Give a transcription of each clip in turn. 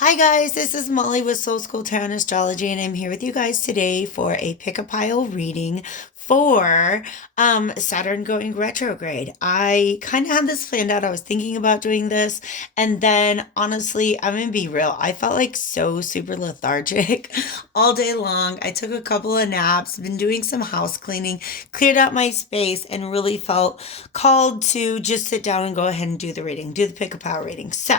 Hi guys, this is Molly with Soul School Tarot and Astrology, and I'm here with you guys today for a pick a pile reading for Saturn going retrograde. I kind of had this planned out. I was thinking about doing this, and then honestly, I'm gonna be real. I felt like so super lethargic all day long. I took a couple of naps, been doing some house cleaning, cleared out my space, and really felt called to just sit down and go ahead and do the reading, do the pick a pile reading. So,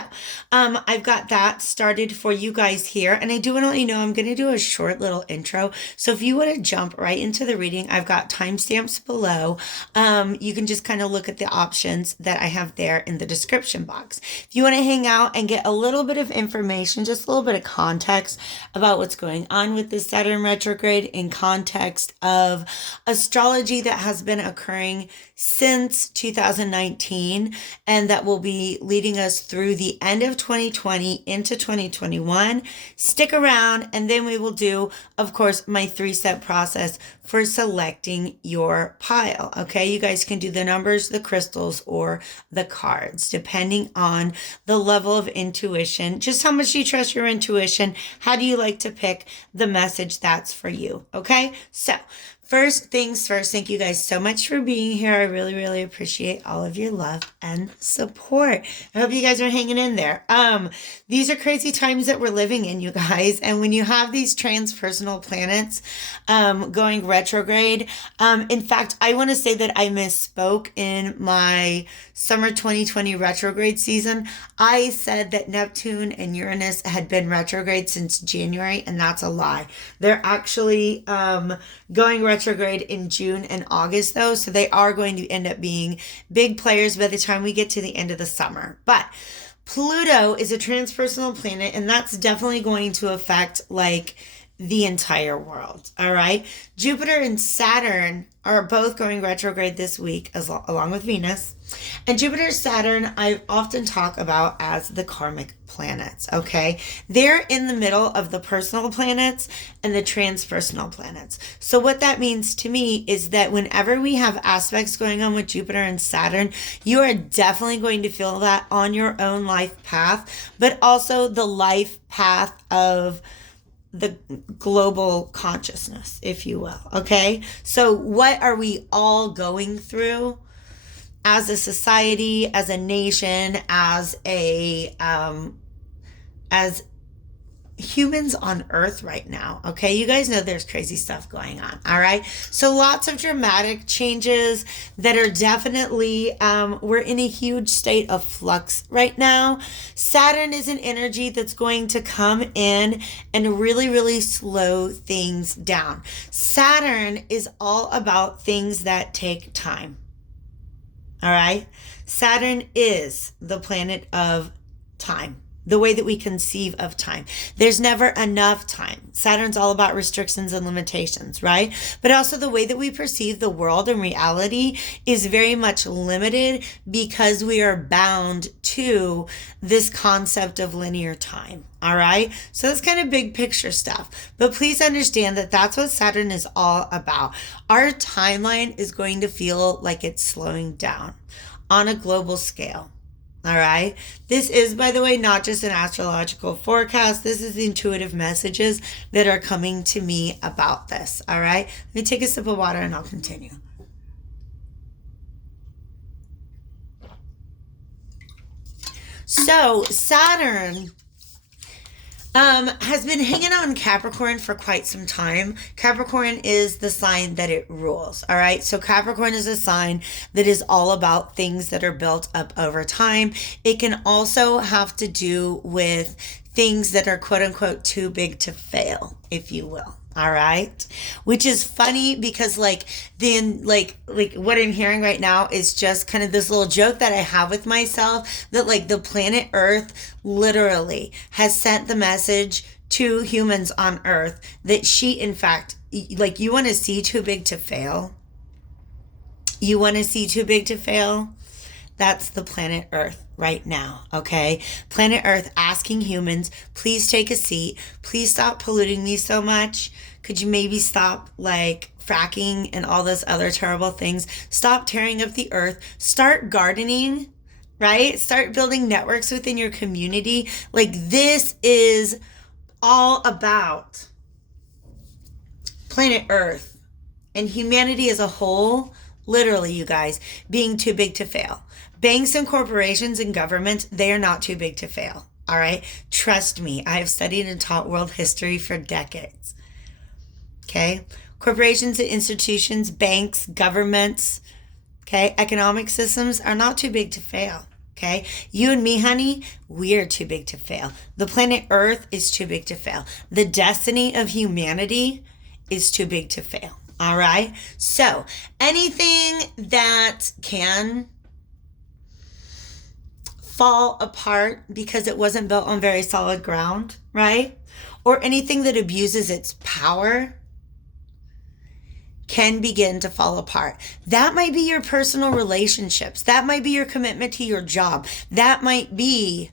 I've got that started for you guys here, and I do want to let you know I'm going to do a short little intro. So if you want to jump right into the reading, I've got timestamps below. You can just kind of look at the options that I have there in the description box. If you want to hang out and get a little bit of information, just a little bit of context about what's going on with the Saturn retrograde in context of astrology that has been occurring since 2019 and that will be leading us through the end of 2020 into 2021. Stick around, and then we will do, of course, my 3-step process for selecting your pile. Okay, you guys can do the numbers, the crystals, or the cards, depending on the level of intuition. Just how much do you trust your intuition? How do you like to pick the message that's for you? Okay, so first things first, thank you guys so much for being here. I really, really appreciate all of your love and support. I hope you guys are hanging in there. These are crazy times that we're living in, you guys. And when you have these transpersonal planets going retrograde, in fact, I want to say that I misspoke in my summer 2020 retrograde season. I said that Neptune and Uranus had been retrograde since January, and that's a lie. They're actually going retrograde in June and August, though, so they are going to end up being big players by the time we get to the end of the summer. But Pluto is a transpersonal planet, and that's definitely going to affect like the entire world. All right. Jupiter and Saturn are both going retrograde this week, along with Venus. And Jupiter and Saturn, I often talk about as the karmic planets. Okay. They're in the middle of the personal planets and the transpersonal planets. So what that means to me is that whenever we have aspects going on with Jupiter and Saturn, you are definitely going to feel that on your own life path, but also the life path of the global consciousness, if you will. Okay. So what are we all going through as a society, as a nation, as humans on Earth right now? Okay. You guys know there's crazy stuff going on. All right. So lots of dramatic changes that are definitely, we're in a huge state of flux right now. Saturn is an energy that's going to come in and really, really slow things down. Saturn is all about things that take time. All right. Saturn is the planet of time. The way that we conceive of time. There's never enough time. Saturn's all about restrictions and limitations, right? But also the way that we perceive the world and reality is very much limited because we are bound to this concept of linear time. All right. So that's kind of big picture stuff. But please understand that that's what Saturn is all about. Our timeline is going to feel like it's slowing down on a global scale. All right. This is, by the way, not just an astrological forecast. This is the intuitive messages that are coming to me about this. All right. Let me take a sip of water and I'll continue. So Saturn has been hanging out in Capricorn for quite some time. Capricorn is the sign that it rules. All right. So Capricorn is a sign that is all about things that are built up over time. It can also have to do with things that are quote unquote too big to fail, if you will. All right. Which is funny because like what I'm hearing right now is just kind of this little joke that I have with myself that like the planet Earth literally has sent the message to humans on Earth that she, in fact, like you want to see too big to fail. You want to see too big to fail. That's the planet Earth right now, okay? Planet Earth asking humans, please take a seat. Please stop polluting me so much. Could you maybe stop like fracking and all those other terrible things? Stop tearing up the earth. Start gardening right? Start building networks within your community. Like, this is all about planet Earth and humanity as a whole, literally, you guys, being too big to fail. Banks and corporations and governments, they are not too big to fail. All right. Trust me, I have studied and taught world history for decades. Okay. Corporations and institutions, banks, governments, okay, economic systems are not too big to fail. Okay. You and me, honey, we're too big to fail. The planet Earth is too big to fail. The destiny of humanity is too big to fail. All right. So anything that can fall apart because it wasn't built on very solid ground, right? Or anything that abuses its power can begin to fall apart. That might be your personal relationships. That might be your commitment to your job. That might be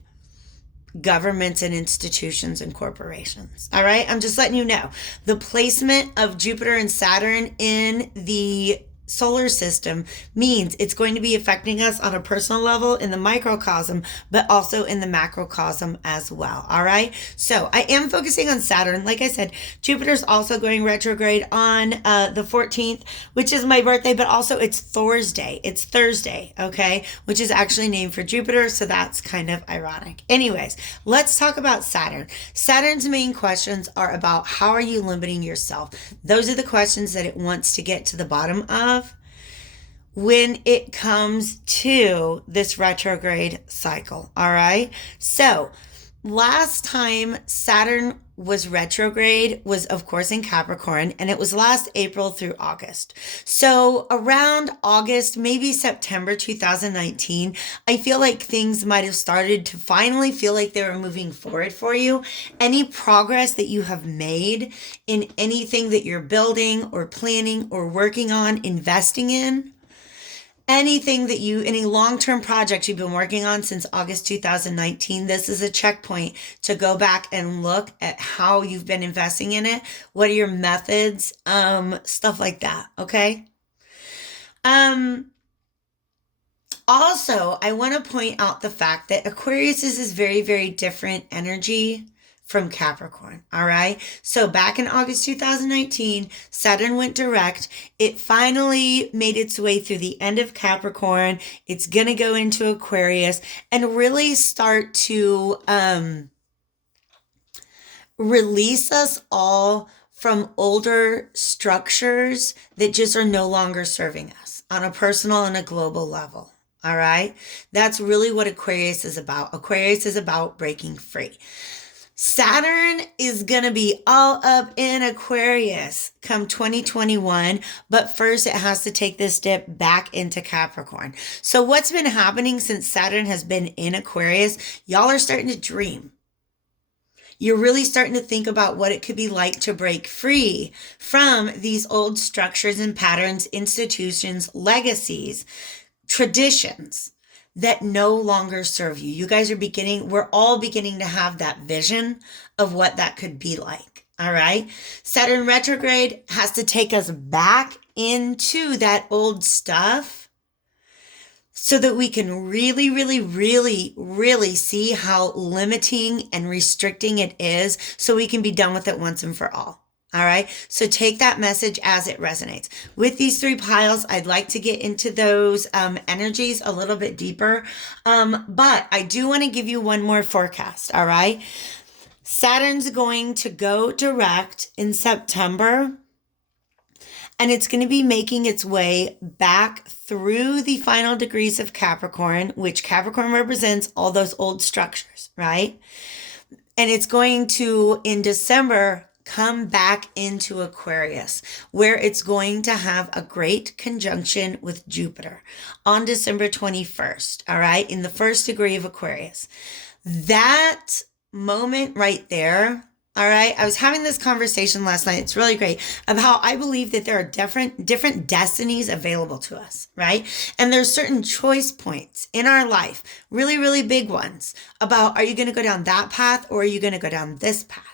governments and institutions and corporations. All right. I'm just letting you know the placement of Jupiter and Saturn in the solar system means it's going to be affecting us on a personal level in the microcosm, but also in the macrocosm as well. All right. So I am focusing on Saturn. Like I said, Jupiter's also going retrograde on the 14th, which is my birthday, but also it's Thursday. It's Thursday. Okay. Which is actually named for Jupiter. So that's kind of ironic. Anyways, let's talk about Saturn. Saturn's main questions are about how are you limiting yourself? Those are the questions that it wants to get to the bottom of when it comes to this retrograde cycle. All right. So last time Saturn was retrograde was, of course, in Capricorn, and it was last April through August. So around August, maybe September 2019, I feel like things might have started to finally feel like they were moving forward for you. Any progress that you have made in anything that you're building or planning or working on, investing in, anything that any long-term project you've been working on since August 2019, this is a checkpoint to go back and look at how you've been investing in it. What are your methods? Stuff like that. Okay. Also, I want to point out the fact that Aquarius is very, very different energy from Capricorn. All right. So back in August 2019, Saturn went direct. It finally made its way through the end of Capricorn. It's going to go into Aquarius and really start to release us all from older structures that just are no longer serving us on a personal and a global level. All right. That's really what Aquarius is about. Aquarius is about breaking free. Saturn is going to be all up in Aquarius come 2021, but first it has to take this dip back into Capricorn. So what's been happening since Saturn has been in Aquarius, y'all are starting to dream. You're really starting to think about what it could be like to break free from these old structures and patterns, institutions, legacies, traditions that no longer serve you. You guys we're all beginning to have that vision of what that could be like. All right. Saturn retrograde has to take us back into that old stuff so that we can really, really, really, really see how limiting and restricting it is so we can be done with it once and for all. All right. So take that message as it resonates. With these three piles, I'd like to get into those energies a little bit deeper. But I do want to give you one more forecast. All right. Saturn's going to go direct in September, and it's going to be making its way back through the final degrees of Capricorn, which Capricorn represents all those old structures, right? And it's going to, in December, come back into Aquarius, where it's going to have a great conjunction with Jupiter on December 21st, all right, in the first degree of Aquarius. That moment right there, all right, I was having this conversation last night, it's really great, of how I believe that there are different destinies available to us, right? And there's certain choice points in our life, really, really big ones, about are you going to go down that path or are you going to go down this path?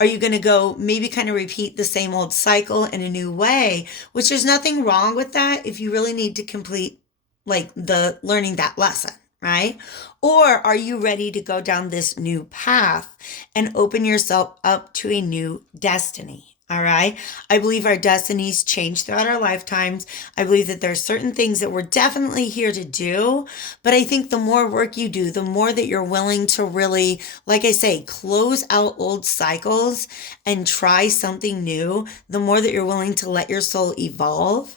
Are you going to go maybe kind of repeat the same old cycle in a new way, which there's nothing wrong with that if you really need to complete like the learning that lesson, right? Or are you ready to go down this new path and open yourself up to a new destiny? All right. I believe our destinies change throughout our lifetimes. I believe that there are certain things that we're definitely here to do. But I think the more work you do, the more that you're willing to really, like I say, close out old cycles and try something new, the more that you're willing to let your soul evolve,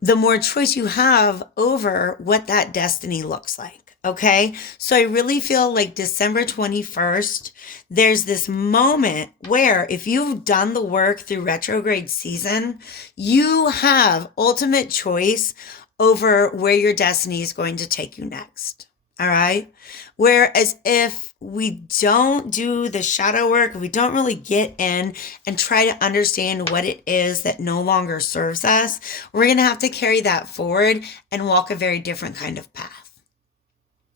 the more choice you have over what that destiny looks like. Okay. So I really feel like December 21st, there's this moment where if you've done the work through retrograde season, you have ultimate choice over where your destiny is going to take you next. All right. Whereas if we don't do the shadow work, we don't really get in and try to understand what it is that no longer serves us, we're going to have to carry that forward and walk a very different kind of path.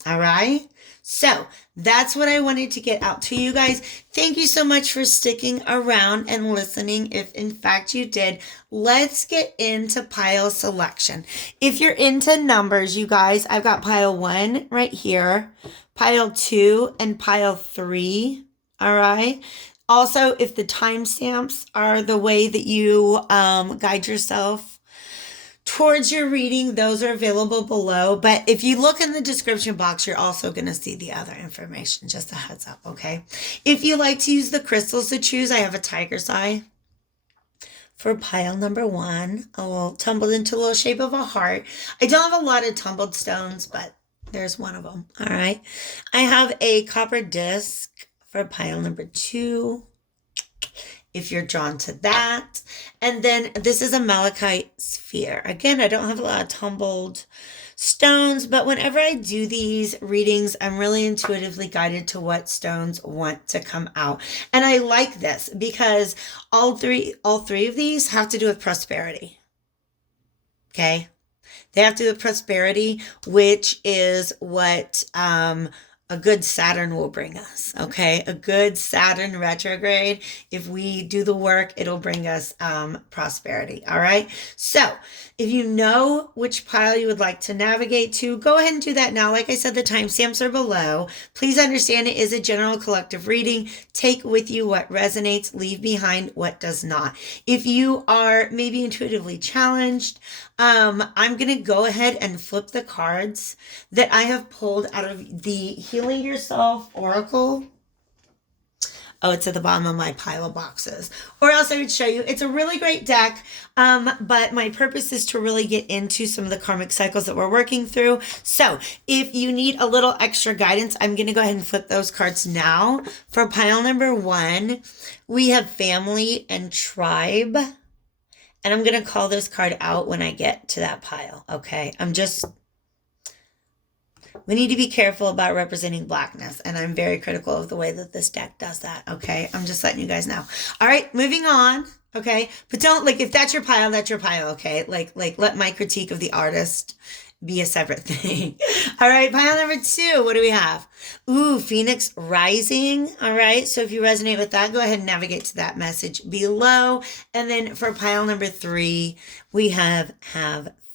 All right. So that's what I wanted to get out to you guys. Thank you so much for sticking around and listening. If in fact you did, let's get into pile selection. If you're into numbers, you guys, I've got pile 1 right here, pile 2 and pile 3. All right. Also, if the timestamps are the way that you guide yourself towards your reading, those are available below. But if you look in the description box, you're also going to see the other information. Just a heads up, okay? If you like to use the crystals to choose, I have a tiger's eye for pile number 1. A little tumbled into a little shape of a heart. I don't have a lot of tumbled stones, but there's one of them. All right. I have a copper disc for pile number 2. If you're drawn to that. And then this is a malachite sphere. Again, I don't have a lot of tumbled stones, but whenever I do these readings, I'm really intuitively guided to what stones want to come out. And I like this because all three of these have to do with prosperity. Okay? They have to do with prosperity, which is what a good Saturn will bring us, okay? A good Saturn retrograde. If we do the work, it'll bring us prosperity, all right? So if you know which pile you would like to navigate to, go ahead and do that now. Like I said, the timestamps are below. Please understand it is a general collective reading. Take with you what resonates, leave behind what does not. If you are maybe intuitively challenged, I'm going to go ahead and flip the cards that I have pulled out of the Healing Yourself Oracle. Oh, it's at the bottom of my pile of boxes. Or else I would show you. It's a really great deck, but my purpose is to really get into some of the karmic cycles that we're working through. So if you need a little extra guidance, I'm going to go ahead and flip those cards now. For pile number 1, we have family and tribe. And I'm going to call this card out when I get to that pile, okay? We need to be careful about representing blackness, and I'm very critical of the way that this deck does that, okay? I'm just letting you guys know. All right, moving on, okay? But don't, if that's your pile, okay? Let my critique of the artist be a separate thing. All right, pile number 2, what do we have? Ooh, Phoenix Rising. All right, so if you resonate with that, go ahead and navigate to that message below. And then for pile number 3, we have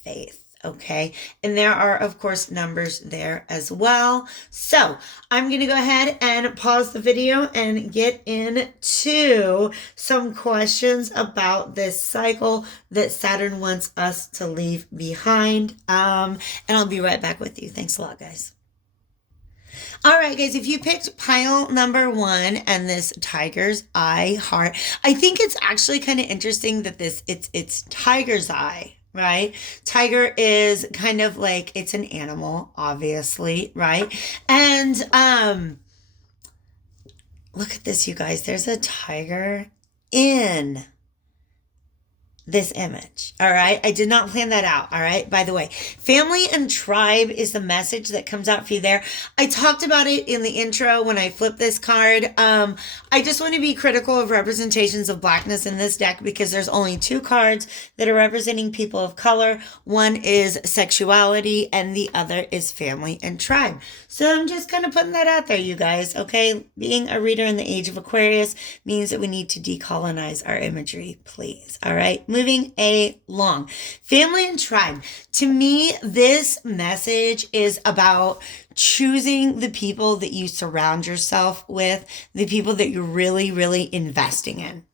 faith. Okay, and there are, of course, numbers there as well. So I'm going to go ahead and pause the video and get into some questions about this cycle that Saturn wants us to leave behind. And I'll be right back with you. Thanks a lot, guys. All right, guys, if you picked pile number 1 and this tiger's eye heart, I think it's actually kind of interesting that it's tiger's eye. Right? Tiger is kind of like, it's an animal, obviously, right? And look at this, you guys. There's a tiger in this image. All right. I did not plan that out. All right. By the way, family and tribe is the message that comes out for you there. I talked about it in the intro when I flipped this card. I just want to be critical of representations of blackness in this deck because there's only 2 cards that are representing people of color. One is sexuality and the other is family and tribe. So I'm just kind of putting that out there, you guys. Okay. Being a reader in the age of Aquarius means that we need to decolonize our imagery, please. All right. Moving along. Family and tribe. To me, this message is about choosing the people that you surround yourself with, the people that you're really, really investing in.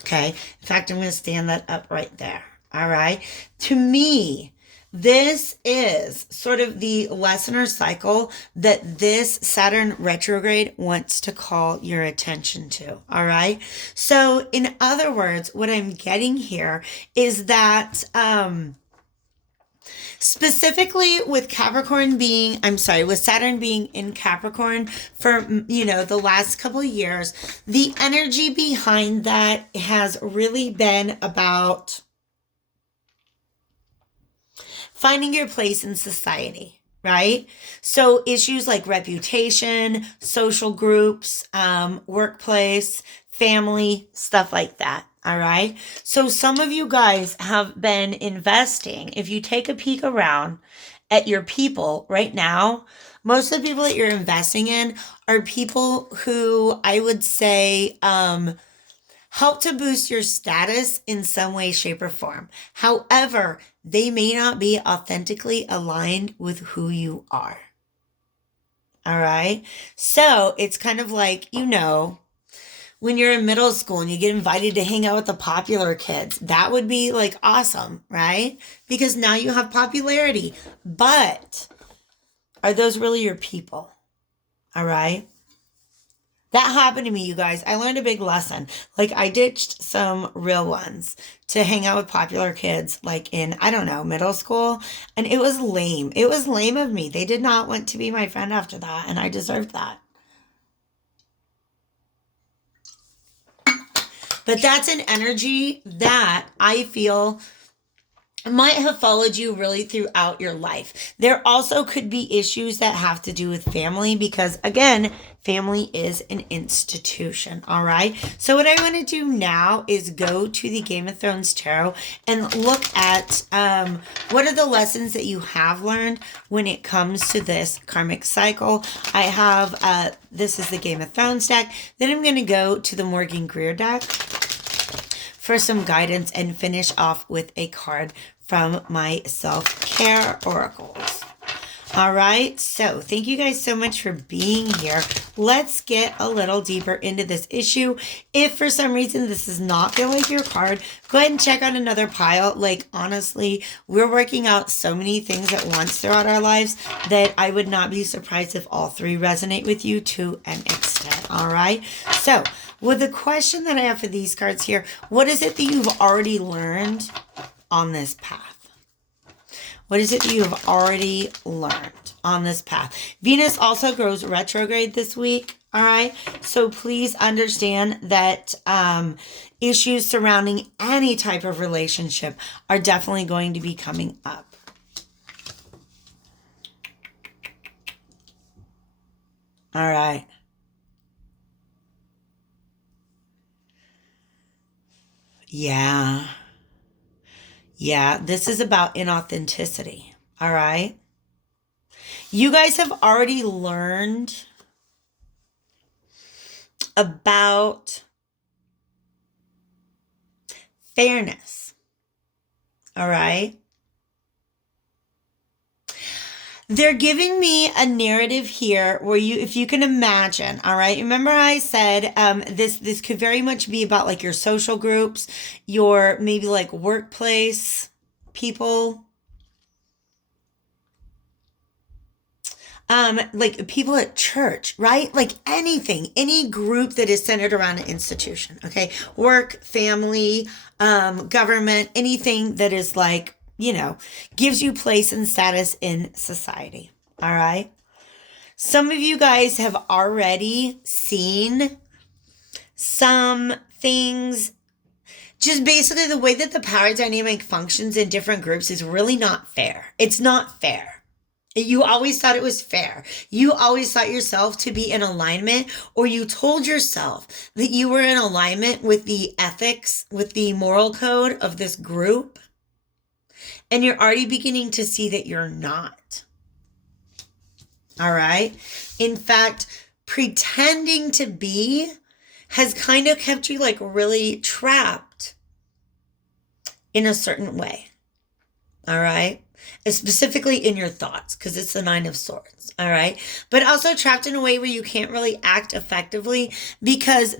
Okay. In fact, I'm going to stand that up right there. All right. To me, this is sort of the lesson or cycle that this Saturn retrograde wants to call your attention to. All right. So, in other words, what I'm getting here is that, specifically with with Saturn being in Capricorn for, the last couple of years, the energy behind that has really been about finding your place in society, right? So issues like reputation, social groups, workplace, family, stuff like that. All right. So some of you guys have been investing. If you take a peek around at your people right now, most of the people that you're investing in are people who I would say, help to boost your status in some way, shape, or form. However, they may not be authentically aligned with who you are. All right. So it's kind of like, when you're in middle school and you get invited to hang out with the popular kids, that would be like awesome, right? Because now you have popularity. But are those really your people? All right. That happened to me, you guys. I learned a big lesson. Like, I ditched some real ones to hang out with popular kids, like in, I don't know, middle school. And it was lame. It was lame of me. They did not want to be my friend after that, and I deserved that. But that's an energy that I feel might have followed you really throughout your life. There also could be issues that have to do with family because, again, family is an institution, all right? So what I want to do now is go to the Game of Thrones Tarot and look at what are the lessons that you have learned when it comes to this karmic cycle. I have, this is the Game of Thrones deck. Then I'm going to go to the Morgan Greer deck for some guidance and finish off with a card from my self-care oracles. All right, so thank you guys so much for being here. Let's get a little deeper into this issue. If for some reason this does not feel like your card, go ahead and check out another pile. Like, honestly, we're working out so many things at once throughout our lives that I would not be surprised if all three resonate with you to an extent. All right, so with the question that I have for these cards here, what is it that you've already learned on this path? What is it that you have already learned on this path? Venus also goes retrograde this week. All right. So please understand that issues surrounding any type of relationship are definitely going to be coming up. All right. Yeah. Yeah, this is about inauthenticity, all right? You guys have already learned about fairness, all right? They're giving me a narrative here where if you can imagine, all right? Remember how I said this could very much be about like your social groups, your maybe like workplace people, like people at church, right? Like anything, any group that is centered around an institution, okay? Work, family, government, anything that is like, gives you place and status in society. All right. Some of you guys have already seen some things. Just basically the way that the power dynamic functions in different groups is really not fair. It's not fair. You always thought it was fair. You always thought yourself to be in alignment, or you told yourself that you were in alignment with the ethics, with the moral code of this group. And you're already beginning to see that you're not. All right. In fact, pretending to be has kind of kept you like really trapped in a certain way. All right. Specifically in your thoughts, because it's the Nine of Swords. All right. But also trapped in a way where you can't really act effectively because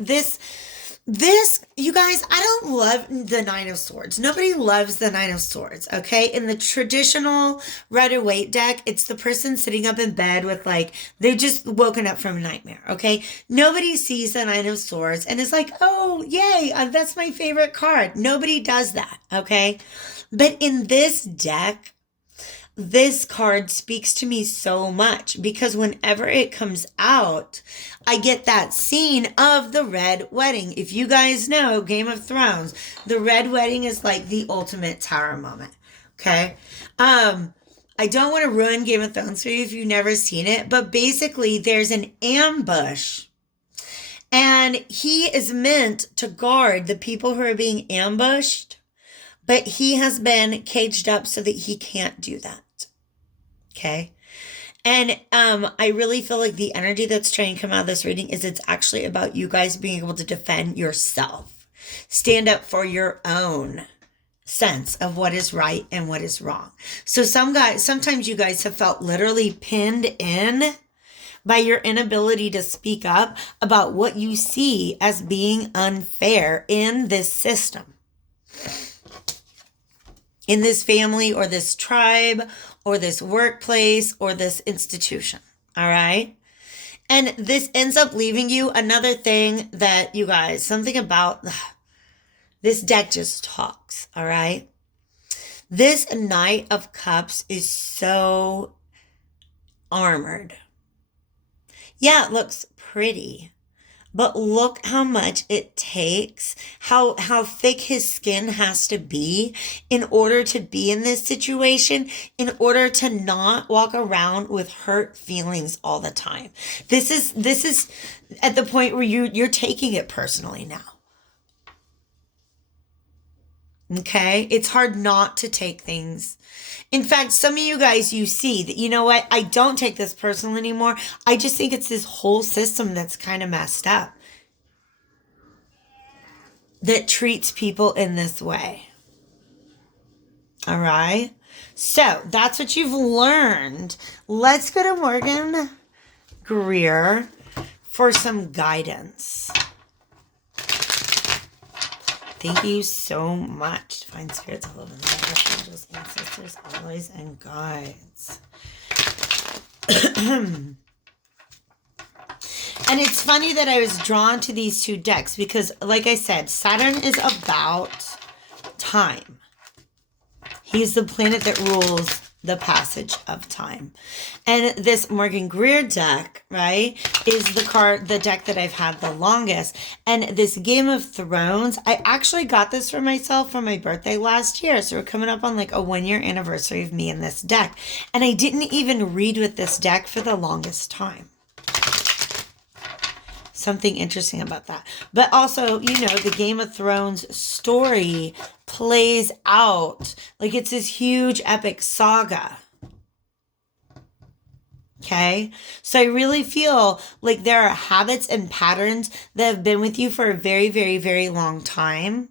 you guys, I don't love the Nine of Swords. Nobody loves the Nine of Swords, okay? In the traditional Rider-Waite deck, it's the person sitting up in bed with like, they've just woken up from a nightmare, okay? Nobody sees the Nine of Swords and is like, oh, yay, that's my favorite card. Nobody does that, okay? But in this deck, this card speaks to me so much because whenever it comes out, I get that scene of the Red Wedding. If you guys know Game of Thrones, the Red Wedding is like the ultimate tower moment. Okay. I don't want to ruin Game of Thrones for you if you've never seen it, but basically there's an ambush and he is meant to guard the people who are being ambushed, but he has been caged up so that he can't do that. Okay. And I really feel like the energy that's trying to come out of this reading is it's actually about you guys being able to defend yourself. Stand up for your own sense of what is right and what is wrong. So sometimes you guys have felt literally pinned in by your inability to speak up about what you see as being unfair in this system, in this family or this tribe or this workplace or this institution. All right. And this ends up leaving you another thing that you guys, something about this deck just talks. All right. This Knight of Cups is so armored. Yeah, it looks pretty. But look how much it takes, how thick his skin has to be in order to be in this situation, in order to not walk around with hurt feelings all the time. This is at the point where you're taking it personally now. Okay? It's hard not to take things. In fact, some of you guys, you see that, you know what? I don't take this personal anymore. I just think it's this whole system that's kind of messed up that treats people in this way. All right. So that's what you've learned. Let's go to Morgan Greer for some guidance. Thank you so much. Divine spirits of love and light, angels, ancestors, always, and guides. And it's funny that I was drawn to these two decks because, like I said, Saturn is about time. He's the planet that rules the passage of time. And this Morgan Greer deck, right, is the deck that I've had the longest. And this Game of Thrones, I actually got this for myself for my birthday last year. So we're coming up on like a 1-year anniversary of me in this deck. And I didn't even read with this deck for the longest time. Something interesting about that. But also, you know, the Game of Thrones story plays out like it's this huge epic saga. Okay? So I really feel like there are habits and patterns that have been with you for a very, very, very long time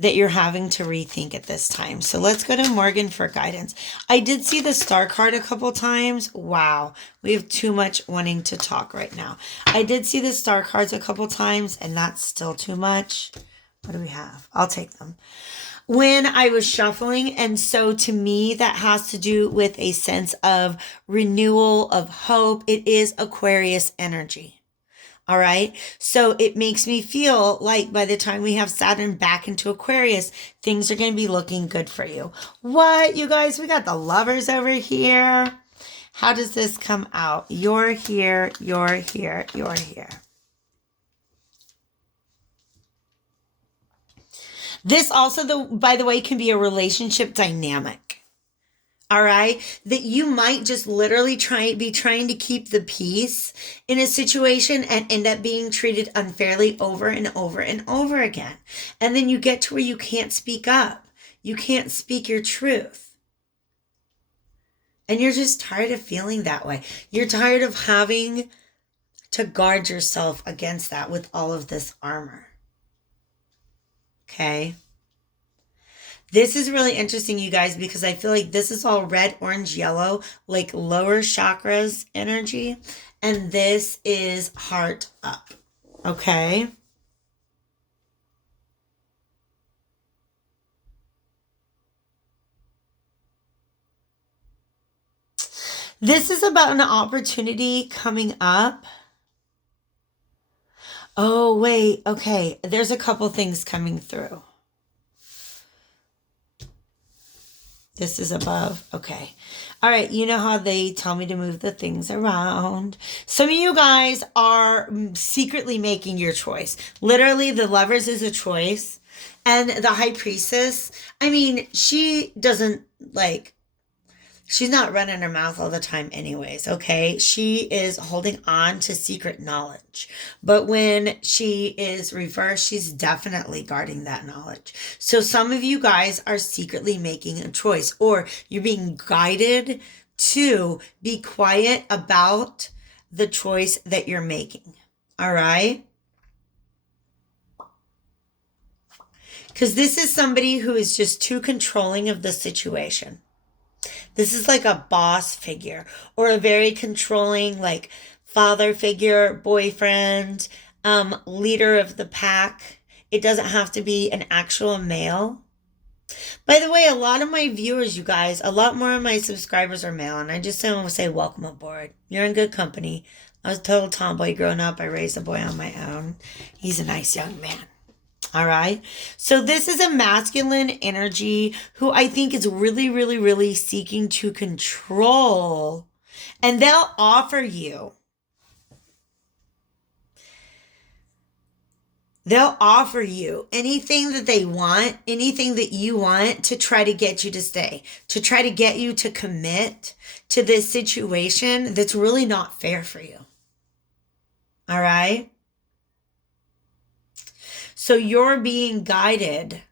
that you're having to rethink at this time. So let's go to Morgan for guidance. I did see the star card a couple times. Wow. We have too much wanting to talk right now. I did see the star cards a couple times and that's still too much. What do we have? I'll take them. When I was shuffling, and so to me that has to do with a sense of renewal, of hope. It is Aquarius energy. All right. So it makes me feel like by the time we have Saturn back into Aquarius, things are going to be looking good for you. What, you guys? We got the Lovers over here. How does this come out? You're here, you're here, you're here. This also, by the way, can be a relationship dynamic. All right. That you might just literally be trying to keep the peace in a situation and end up being treated unfairly over and over and over again. And then you get to where you can't speak up. You can't speak your truth. And you're just tired of feeling that way. You're tired of having to guard yourself against that with all of this armor. Okay. This is really interesting, you guys, because I feel like this is all red, orange, yellow, like lower chakras energy. And this is heart up. Okay. This is about an opportunity coming up. Oh, wait. Okay. There's a couple things coming through. This is above. Okay. All right. You know how they tell me to move the things around. Some of you guys are secretly making your choice. Literally, the Lovers is a choice. And the High Priestess, I mean, she doesn't like, she's not running her mouth all the time, anyways, okay? She is holding on to secret knowledge. But when she is reversed, she's definitely guarding that knowledge. So some of you guys are secretly making a choice, or you're being guided to be quiet about the choice that you're making. All right? Because this is somebody who is just too controlling of the situation. This is like a boss figure or a very controlling, like father figure, boyfriend, leader of the pack. It doesn't have to be an actual male. By the way, a lot of my viewers, you guys, a lot more of my subscribers are male, and I just want to say welcome aboard. You're in good company. I was a total tomboy growing up. I raised a boy on my own. He's a nice young man. All right. So this is a masculine energy who I think is really, really, really seeking to control. And they'll offer you anything that they want, anything that you want to try to get you to stay, to try to get you to commit to this situation that's really not fair for you. All right. So you're being guided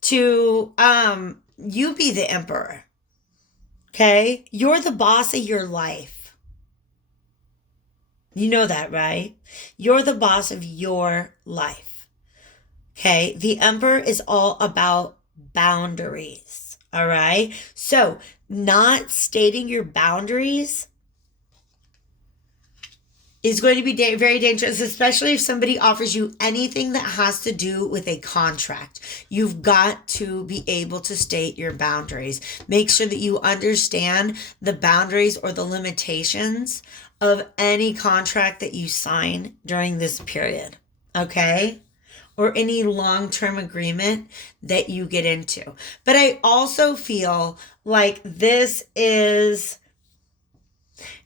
to you be the emperor. Okay? You're the boss of your life. You know that, right? You're the boss of your life. Okay? The emperor is all about boundaries. All right? So, not stating your boundaries is going to be very dangerous, especially if somebody offers you anything that has to do with a contract. You've got to be able to state your boundaries. Make sure that you understand the boundaries or the limitations of any contract that you sign during this period. Okay? Or any long-term agreement that you get into. But I also feel like this is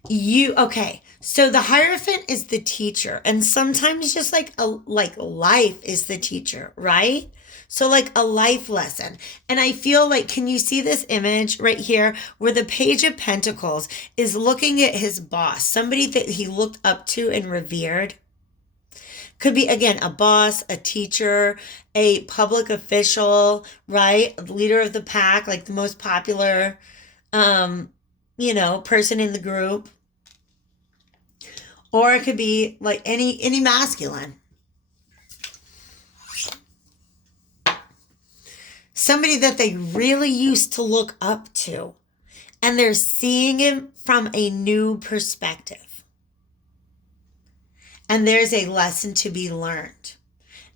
okay, so the Hierophant is the teacher, and sometimes just like life is the teacher, right? So like a life lesson. And I feel like, can you see this image right here where the Page of Pentacles is looking at his boss, somebody that he looked up to and revered? Could be, again, a boss, a teacher, a public official, right? A leader of the pack, like the most popular, person in the group. Or it could be like any masculine. Somebody that they really used to look up to. And they're seeing him from a new perspective. And there's a lesson to be learned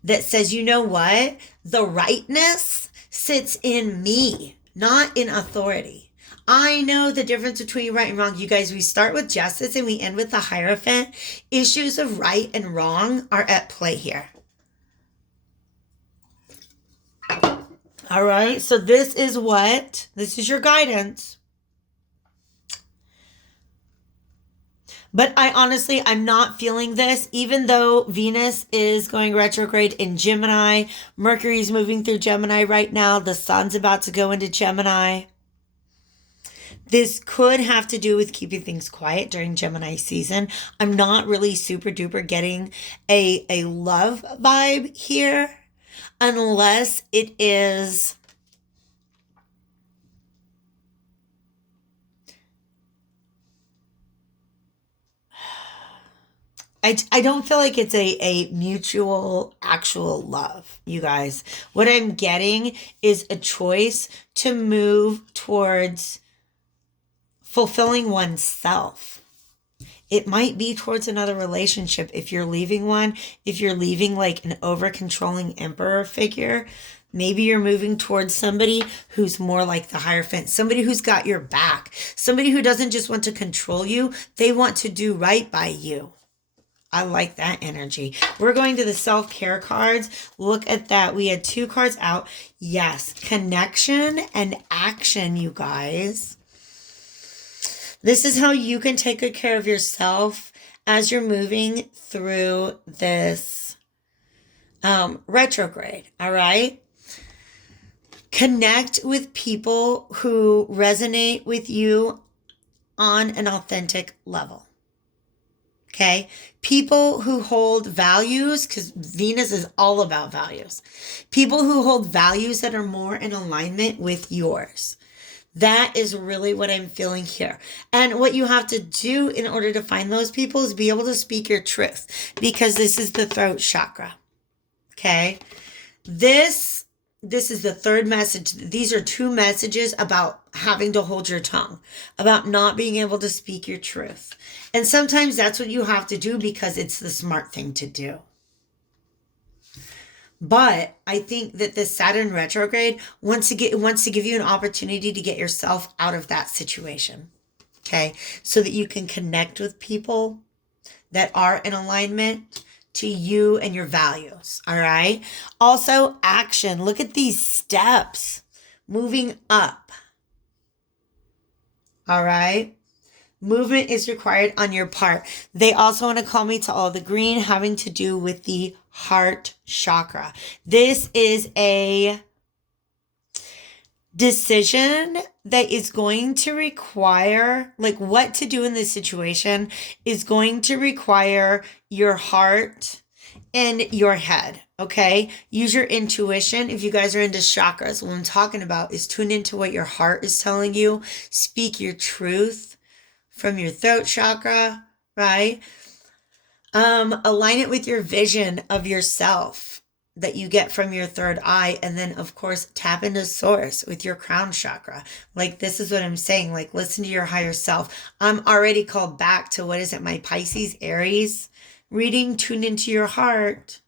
that says, you know what? The rightness sits in me, not in authority. I know the difference between right and wrong. You guys, we start with justice and we end with the Hierophant. Issues of right and wrong are at play here. All right, so this is your guidance. But I'm not feeling this, even though Venus is going retrograde in Gemini. Mercury's moving through Gemini right now. The sun's about to go into Gemini. This could have to do with keeping things quiet during Gemini season. I'm not really super duper getting a love vibe here, unless it is I don't feel like it's a mutual actual love, you guys. What I'm getting is a choice to move towards fulfilling oneself. It might be towards another relationship if you're leaving one, if you're leaving like an over controlling emperor figure. Maybe you're moving towards somebody who's more like the Hierophant, somebody who's got your back, somebody who doesn't just want to control you, they want to do right by you. I like that energy. We're going to the self-care cards. Look at that. We had 2 cards out. Yes, connection and action, you guys. This is how you can take good care of yourself as you're moving through this retrograde, all right? Connect with people who resonate with you on an authentic level. Okay? People who hold values, because Venus is all about values. People who hold values that are more in alignment with yours. That is really what I'm feeling here. And what you have to do in order to find those people is be able to speak your truth, because this is the throat chakra. Okay? This is the 3rd message. These are 2 messages about having to hold your tongue, about not being able to speak your truth. And sometimes that's what you have to do because it's the smart thing to do. But I think that the Saturn retrograde wants to give you an opportunity to get yourself out of that situation. Okay? So that you can connect with people that are in alignment to you and your values. All right? Also, action. Look at these steps moving up. All right? Movement is required on your part. They also want to call me to all the green having to do with the heart chakra. This is a decision that is going to require, like what to do in this situation is going to require your heart and your head. Okay. Use your intuition. If you guys are into chakras, what I'm talking about is tune into what your heart is telling you. Speak your truth from your throat chakra, right? Align it with your vision of yourself that you get from your 3rd eye. And then of course, tap into source with your crown chakra. Like, this is what I'm saying. Like, listen to your higher self. I'm already called back to, what is it? My Pisces, Aries reading. Tune into your heart,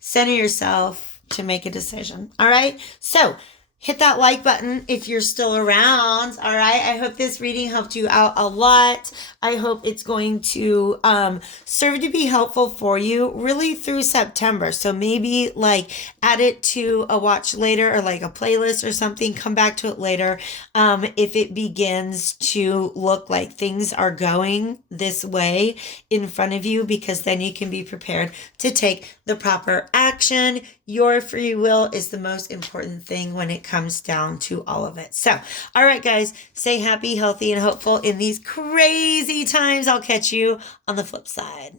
center yourself to make a decision. All right. So hit that like button if you're still around. All right. I hope this reading helped you out a lot. I hope it's going to serve to be helpful for you really through September. So maybe like add it to a watch later or like a playlist or something. Come back to it later if it begins to look like things are going this way in front of you, because then you can be prepared to take the proper action. Your free will is the most important thing when it comes down to all of it. So, all right, guys, stay happy, healthy, and hopeful in these crazy times. I'll catch you on the flip side.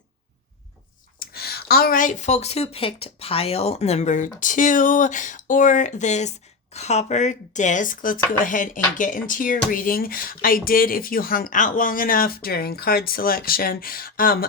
All right, folks who picked pile number 2 or this copper disc, let's go ahead and get into your reading. I did, if you hung out long enough during card selection,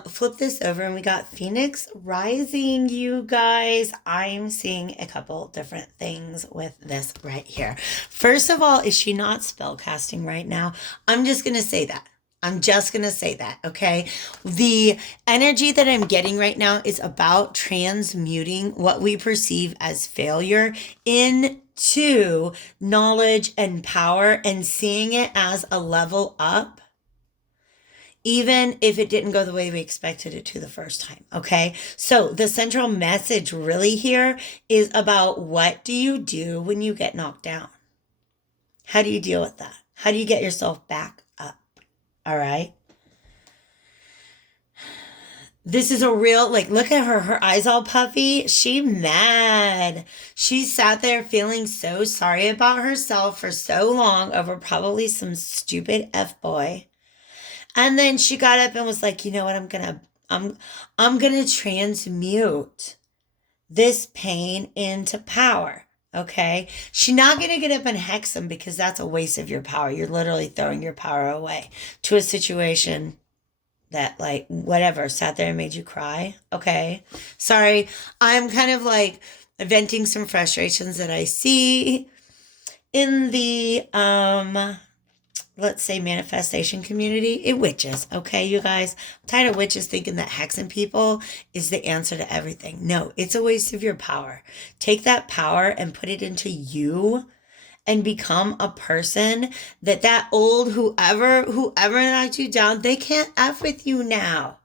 flip this over and we got Phoenix Rising, you guys. I'm seeing a couple different things with this right here. First of all, is she not spell casting right now? I'm just going to say that. Okay? The energy that I'm getting right now is about transmuting what we perceive as failure into knowledge and power and seeing it as a level up, even if it didn't go the way we expected it to the first time. Okay. So the central message really here is about, what do you do when you get knocked down? How do you deal with that? How do you get yourself back up? All right. This is a real, like, look at her eyes all puffy. She mad. She sat there feeling so sorry about herself for so long over probably some stupid F-boy. And then she got up and was like, you know what, I'm gonna transmute this pain into power. Okay. She's not gonna get up and hex him, because that's a waste of your power. You're literally throwing your power away to a situation that like whatever sat there and made you cry. Okay. Sorry. I'm kind of like venting some frustrations that I see in the let's say manifestation community. It witches. Okay, you guys. I'm tired of witches thinking that hexing people is the answer to everything. No, it's a waste of your power. Take that power and put it into you and become a person that old whoever knocked you down, they can't F with you now.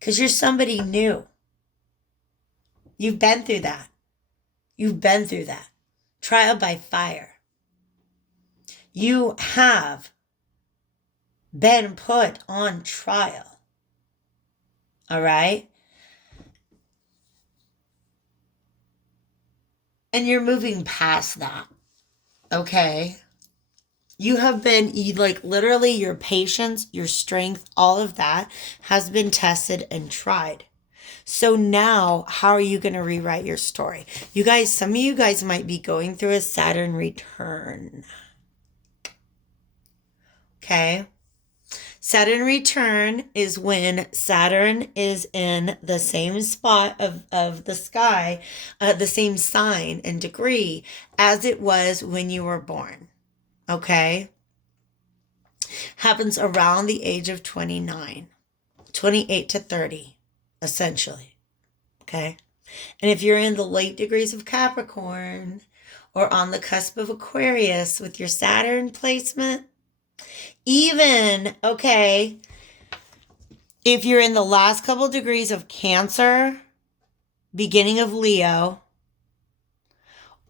Because you're somebody new. You've been through that. You've been through that. Trial by fire. You have been put on trial. All right? And you're moving past that. Okay? You have been, like literally your patience, your strength, all of that has been tested and tried. So now, how are you going to rewrite your story? You guys, some of you guys might be going through a Saturn return. Okay? Saturn return is when Saturn is in the same spot of the sky, the same sign and degree as it was when you were born. Okay? Happens around the age of 29, 28 to 30, essentially. Okay? And if you're in the late degrees of Capricorn or on the cusp of Aquarius with your Saturn placement, even, okay, if you're in the last couple degrees of Cancer, beginning of Leo,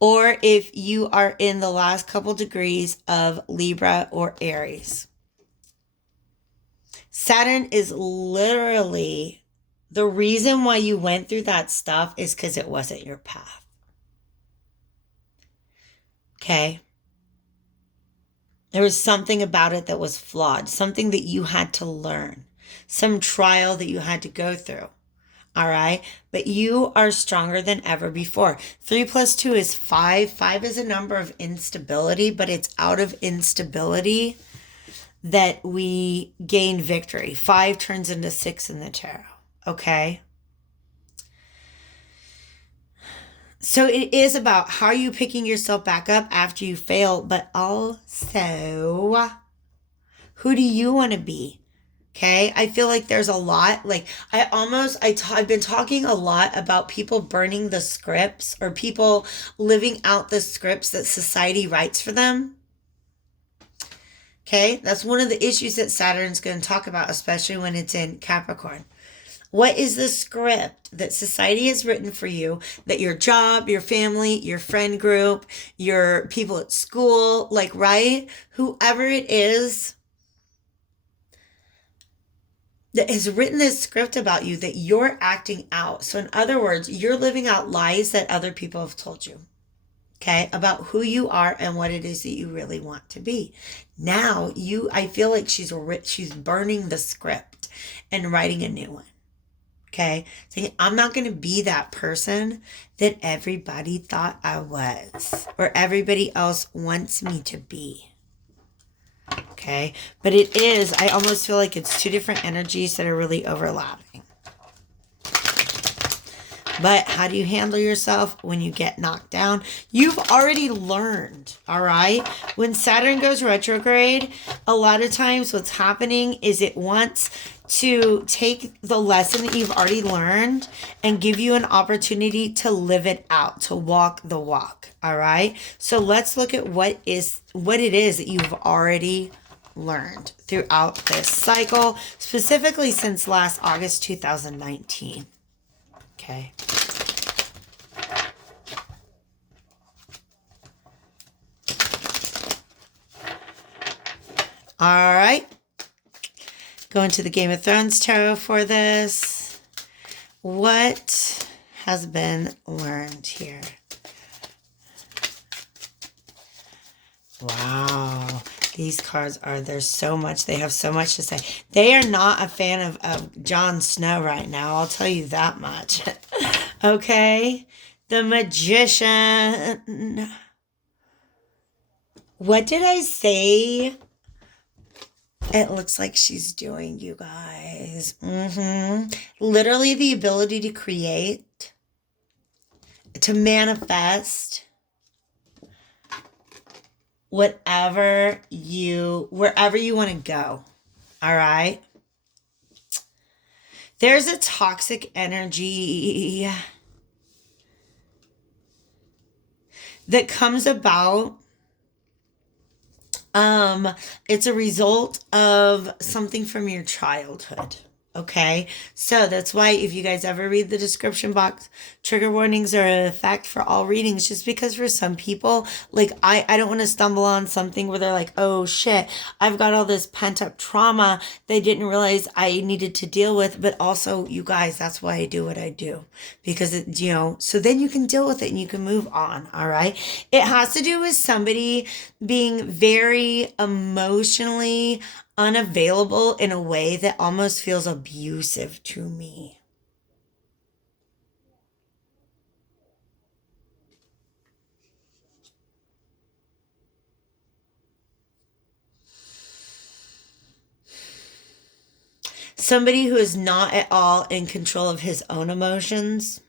or if you are in the last couple degrees of Libra or Aries. Saturn is literally the reason why you went through that stuff is because it wasn't your path. Okay? There was something about it that was flawed, something that you had to learn, some trial that you had to go through. All right? But you are stronger than ever before. 3 plus 2 is 5. 5 is a number of instability, but it's out of instability that we gain victory. 5 turns into 6 in the tarot. Okay? So it is about how are you picking yourself back up after you fail, but also who do you want to be? Okay, I feel like there's a lot, like I've been talking a lot about people burning the scripts or people living out the scripts that society writes for them. Okay, that's one of the issues that Saturn's going to talk about, especially when it's in Capricorn. What is the script that society has written for you that your job, your family, your friend group, your people at school, like, right? Whoever it is that has written this script about you that you're acting out. So in other words, you're living out lies that other people have told you, okay, about who you are and what it is that you really want to be. Now I feel like she's burning the script and writing a new one, okay, saying I'm not going to be that person that everybody thought I was or everybody else wants me to be. Okay, but I almost feel like it's two different energies that are really overlapping. But how do you handle yourself when you get knocked down? You've already learned, all right? When Saturn goes retrograde, a lot of times what's happening is it wants to take the lesson that you've already learned and give you an opportunity to live it out, to walk the walk, all right? So let's look at what it is that you've already learned throughout this cycle, specifically since last August 2019. Okay. All right. Going to the Game of Thrones tarot for this. What has been learned here? Wow. These cards there's so much. They have so much to say. They are not a fan of Jon Snow right now. I'll tell you that much. Okay. The Magician. What did I say It looks like she's doing, you guys. Literally the ability to create, to manifest wherever you want to go. All right. There's a toxic energy that comes about. It's a result of something from your childhood. Okay. So that's why if you guys ever read the description box, trigger warnings are a fact for all readings, just because for some people, like I don't want to stumble on something where they're like, oh shit, I've got all this pent up trauma they didn't realize I needed to deal with. But also, you guys, that's why I do what I do, because it, so then you can deal with it and you can move on. All right. It has to do with somebody being very emotionally unavailable in a way that almost feels abusive to me. Somebody who is not at all in control of his own emotions.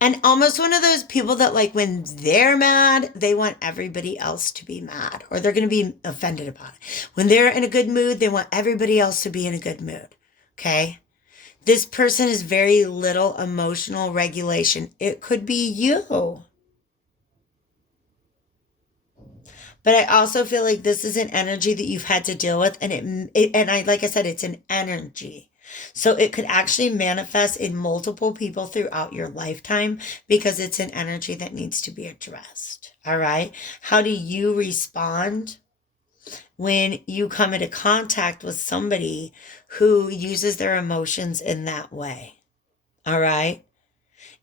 And almost one of those people that, like, when they're mad, they want everybody else to be mad or they're going to be offended about it. When they're in a good mood, they want everybody else to be in a good mood. Okay. This person is very little emotional regulation. It could be you. But I also feel like this is an energy that you've had to deal with, and and I, like I said, it's an energy. So it could actually manifest in multiple people throughout your lifetime because it's an energy that needs to be addressed. All right. How do you respond when you come into contact with somebody who uses their emotions in that way? All right.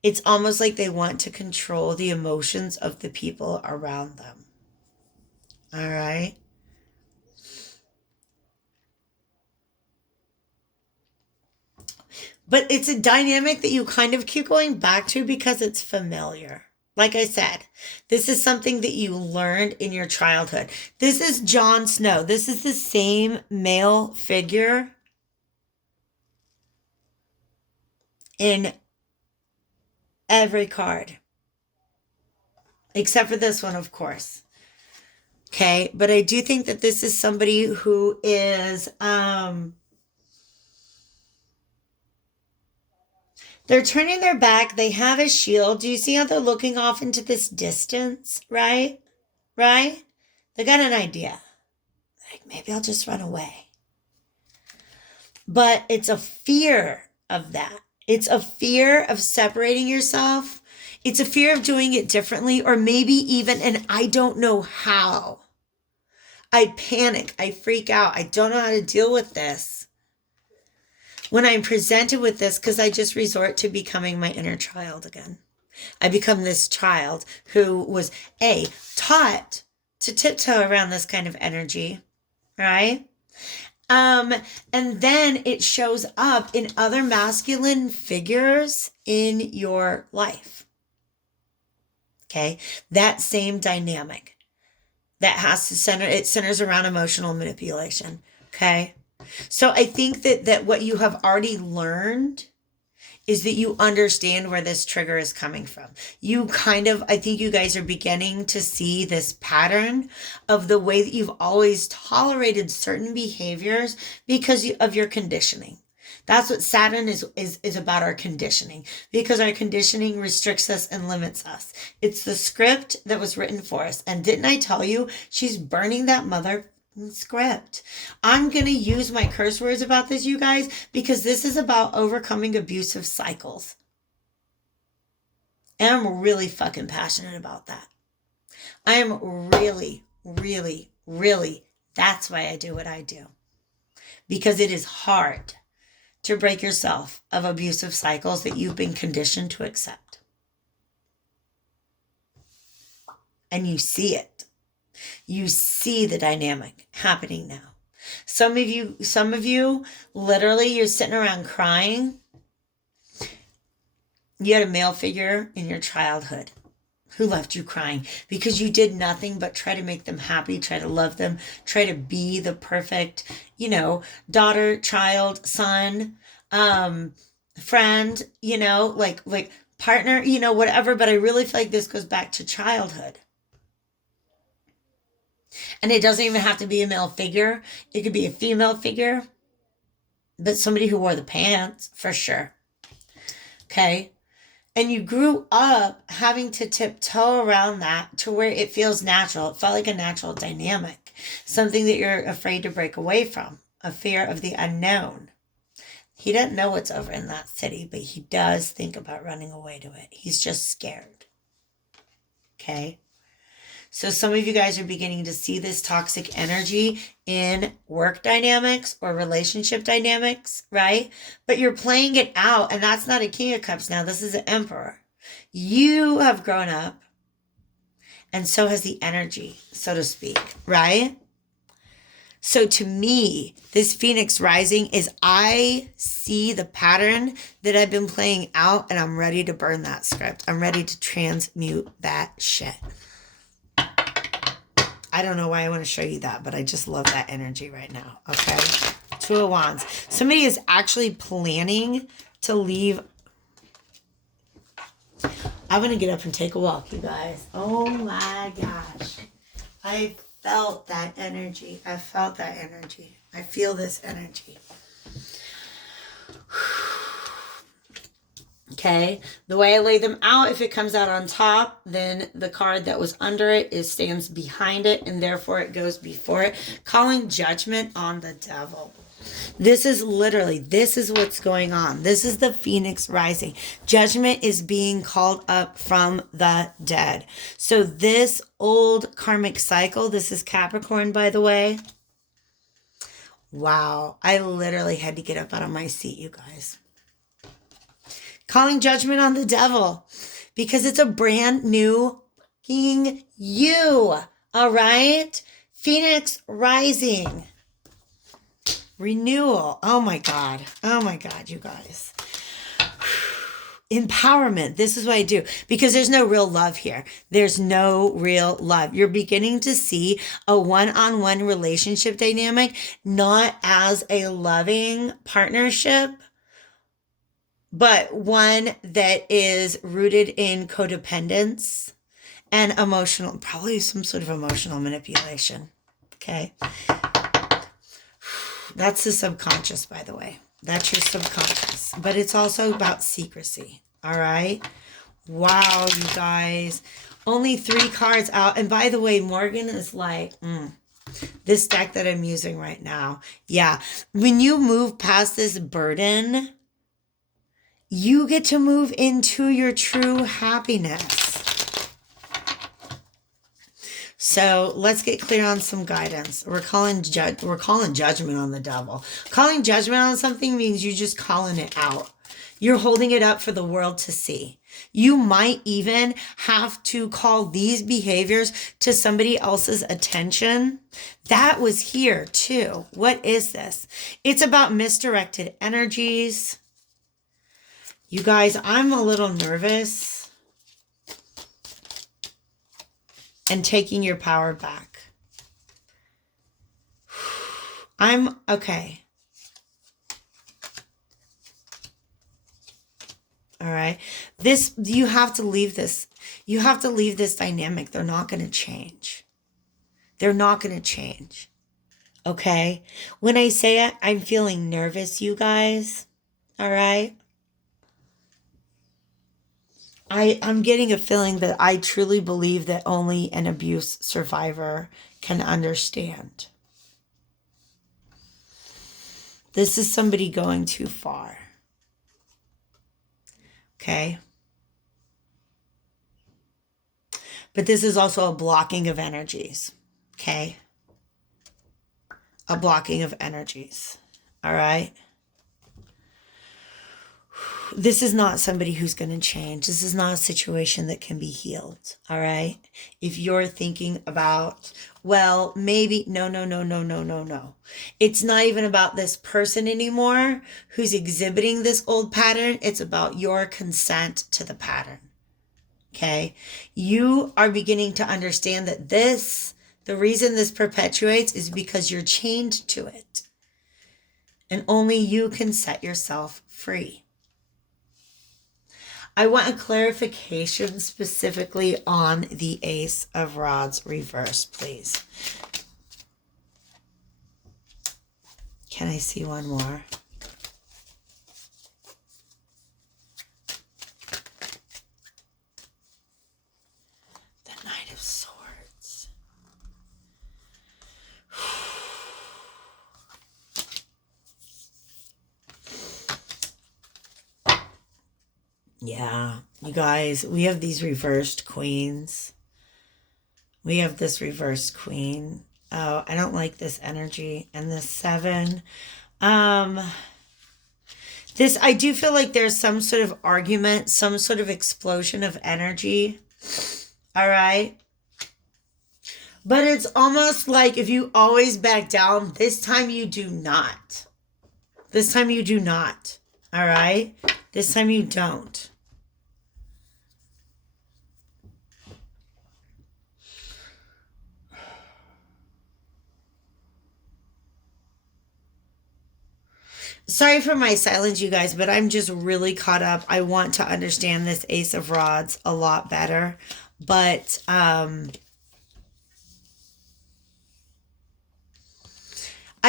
It's almost like they want to control the emotions of the people around them. All right. But it's a dynamic that you kind of keep going back to because it's familiar. Like I said, this is something that you learned in your childhood. This is Jon Snow. This is the same male figure in every card, except for this one, of course. Okay. But I do think that this is somebody who is, they're turning their back. They have a shield. Do you see how they're looking off into this distance? Right? Right? They got an idea. Like, maybe I'll just run away. But it's a fear of that. It's a fear of separating yourself. It's a fear of doing it differently, or maybe even, and I don't know how. I panic. I freak out. I don't know how to deal with this when I'm presented with this, because I just resort to becoming my inner child again. I become this child who was taught to tiptoe around this kind of energy, right? And then it shows up in other masculine figures in your life. Okay. That same dynamic that has to it centers around emotional manipulation. Okay. So I think that what you have already learned is that you understand where this trigger is coming from. I think you guys are beginning to see this pattern of the way that you've always tolerated certain behaviors because of your conditioning. That's what Saturn is about, our conditioning, because our conditioning restricts us and limits us. It's the script that was written for us. And didn't I tell you, she's burning that mother script. I'm going to use my curse words about this, you guys, because this is about overcoming abusive cycles. And I'm really fucking passionate about that. I am really, really, really, that's why I do what I do. Because it is hard to break yourself of abusive cycles that you've been conditioned to accept. And you see it. You see the dynamic happening now. Some of you, literally, you're sitting around crying. You had a male figure in your childhood who left you crying because you did nothing but try to make them happy, try to love them, try to be the perfect, daughter, child, son, friend, like partner, whatever. But I really feel like this goes back to childhood. And it doesn't even have to be a male figure. It could be a female figure, but somebody who wore the pants for sure. Okay. And you grew up having to tiptoe around that to where it feels natural. It felt like a natural dynamic, something that you're afraid to break away from, a fear of the unknown. He doesn't know what's over in that city, but he does think about running away to it. He's just scared. Okay? So some of you guys are beginning to see this toxic energy in work dynamics or relationship dynamics, right? But you're playing it out, and that's not a King of Cups now. This is an Emperor. You have grown up, and so has the energy, so to speak, right? So to me, this Phoenix rising is I see the pattern that I've been playing out, and I'm ready to burn that script. I'm ready to transmute that shit. I don't know why I want to show you that, but I just love that energy right now. Okay. 2 of Wands. Somebody is actually planning to leave. I'm going to get up and take a walk, you guys. Oh my gosh. I felt that energy. I felt that energy. I feel this energy. Okay, the way I lay them out, if it comes out on top, then the card that was under it stands behind it, and therefore it goes before it, calling judgment on the devil. This is what's going on. This is the Phoenix rising. Judgment is being called up from the dead. So this old karmic cycle, this is Capricorn, by the way. Wow, I literally had to get up out of my seat, you guys. Calling judgment on the devil because it's a brand new you. All right. Phoenix rising. Renewal. Oh my God. Oh my God, you guys. Empowerment. This is what I do because there's no real love here. There's no real love. You're beginning to see a one-on-one relationship dynamic, not as a loving partnership, but one that is rooted in codependence and probably some sort of emotional manipulation. Okay. That's the subconscious, by the way. That's your subconscious. But it's also about secrecy. All right. Wow, you guys. Only 3 cards out. And by the way, Morgan is like, this deck that I'm using right now. Yeah. When you move past this burden, you get to move into your true happiness. So let's get clear on some guidance. We're calling judgment on the devil. Calling judgment on something means you just calling it out. You're holding it up for the world to see. You might even have to call these behaviors to somebody else's attention. That was here too. What is this? It's about misdirected energies. You guys, I'm a little nervous and taking your power back. I'm okay. All right. You have to leave this. You have to leave this dynamic. They're not going to change. They're not going to change. Okay. When I say it, I'm feeling nervous, you guys. All right. I'm getting a feeling that I truly believe that only an abuse survivor can understand. This is somebody going too far. Okay? But this is also a blocking of energies. Okay? A blocking of energies. All right? This is not somebody who's going to change. This is not a situation that can be healed. All right. If you're thinking about, well, maybe, no. It's not even about this person anymore who's exhibiting this old pattern. It's about your consent to the pattern. Okay. You are beginning to understand that the reason this perpetuates is because you're chained to it. And only you can set yourself free. I want a clarification specifically on the Ace of Rods reverse, please. Can I see one more? The Knight of Swords. Yeah, you guys, we have these reversed queens. We have this reversed queen. Oh, I don't like this energy. And this 7. This, I do feel like there's some sort of argument, some sort of explosion of energy. All right. But it's almost like if you always back down, this time you do not. This time you do not. All right. This time you don't. Sorry for my silence, you guys, but I'm just really caught up. I want to understand this Ace of Rods a lot better. But I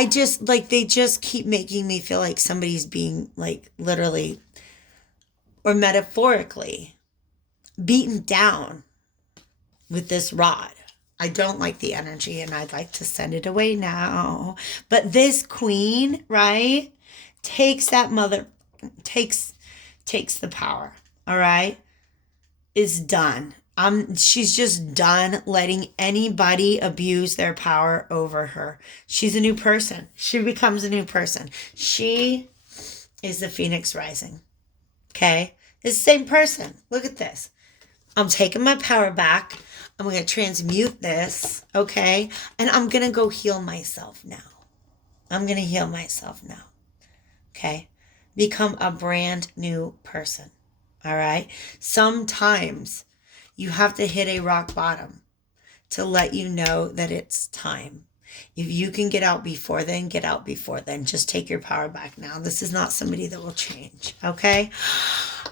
just, like, they just keep making me feel like somebody's being, like, literally or metaphorically beaten down with this rod. I don't like the energy and I'd like to send it away now. But this queen, right, takes that takes the power. All right, is done. She's just done letting anybody abuse their power over her. She's a new person. She becomes a new person. She is the Phoenix rising. Okay, it's the same person. Look at this. I'm taking my power back. I'm going to transmute this, okay? And I'm going to go heal myself now. I'm going to heal myself now, okay? Become a brand new person, all right? Sometimes you have to hit a rock bottom to let you know that it's time. If you can get out before then, get out before then. Just take your power back now. This is not somebody that will change, okay?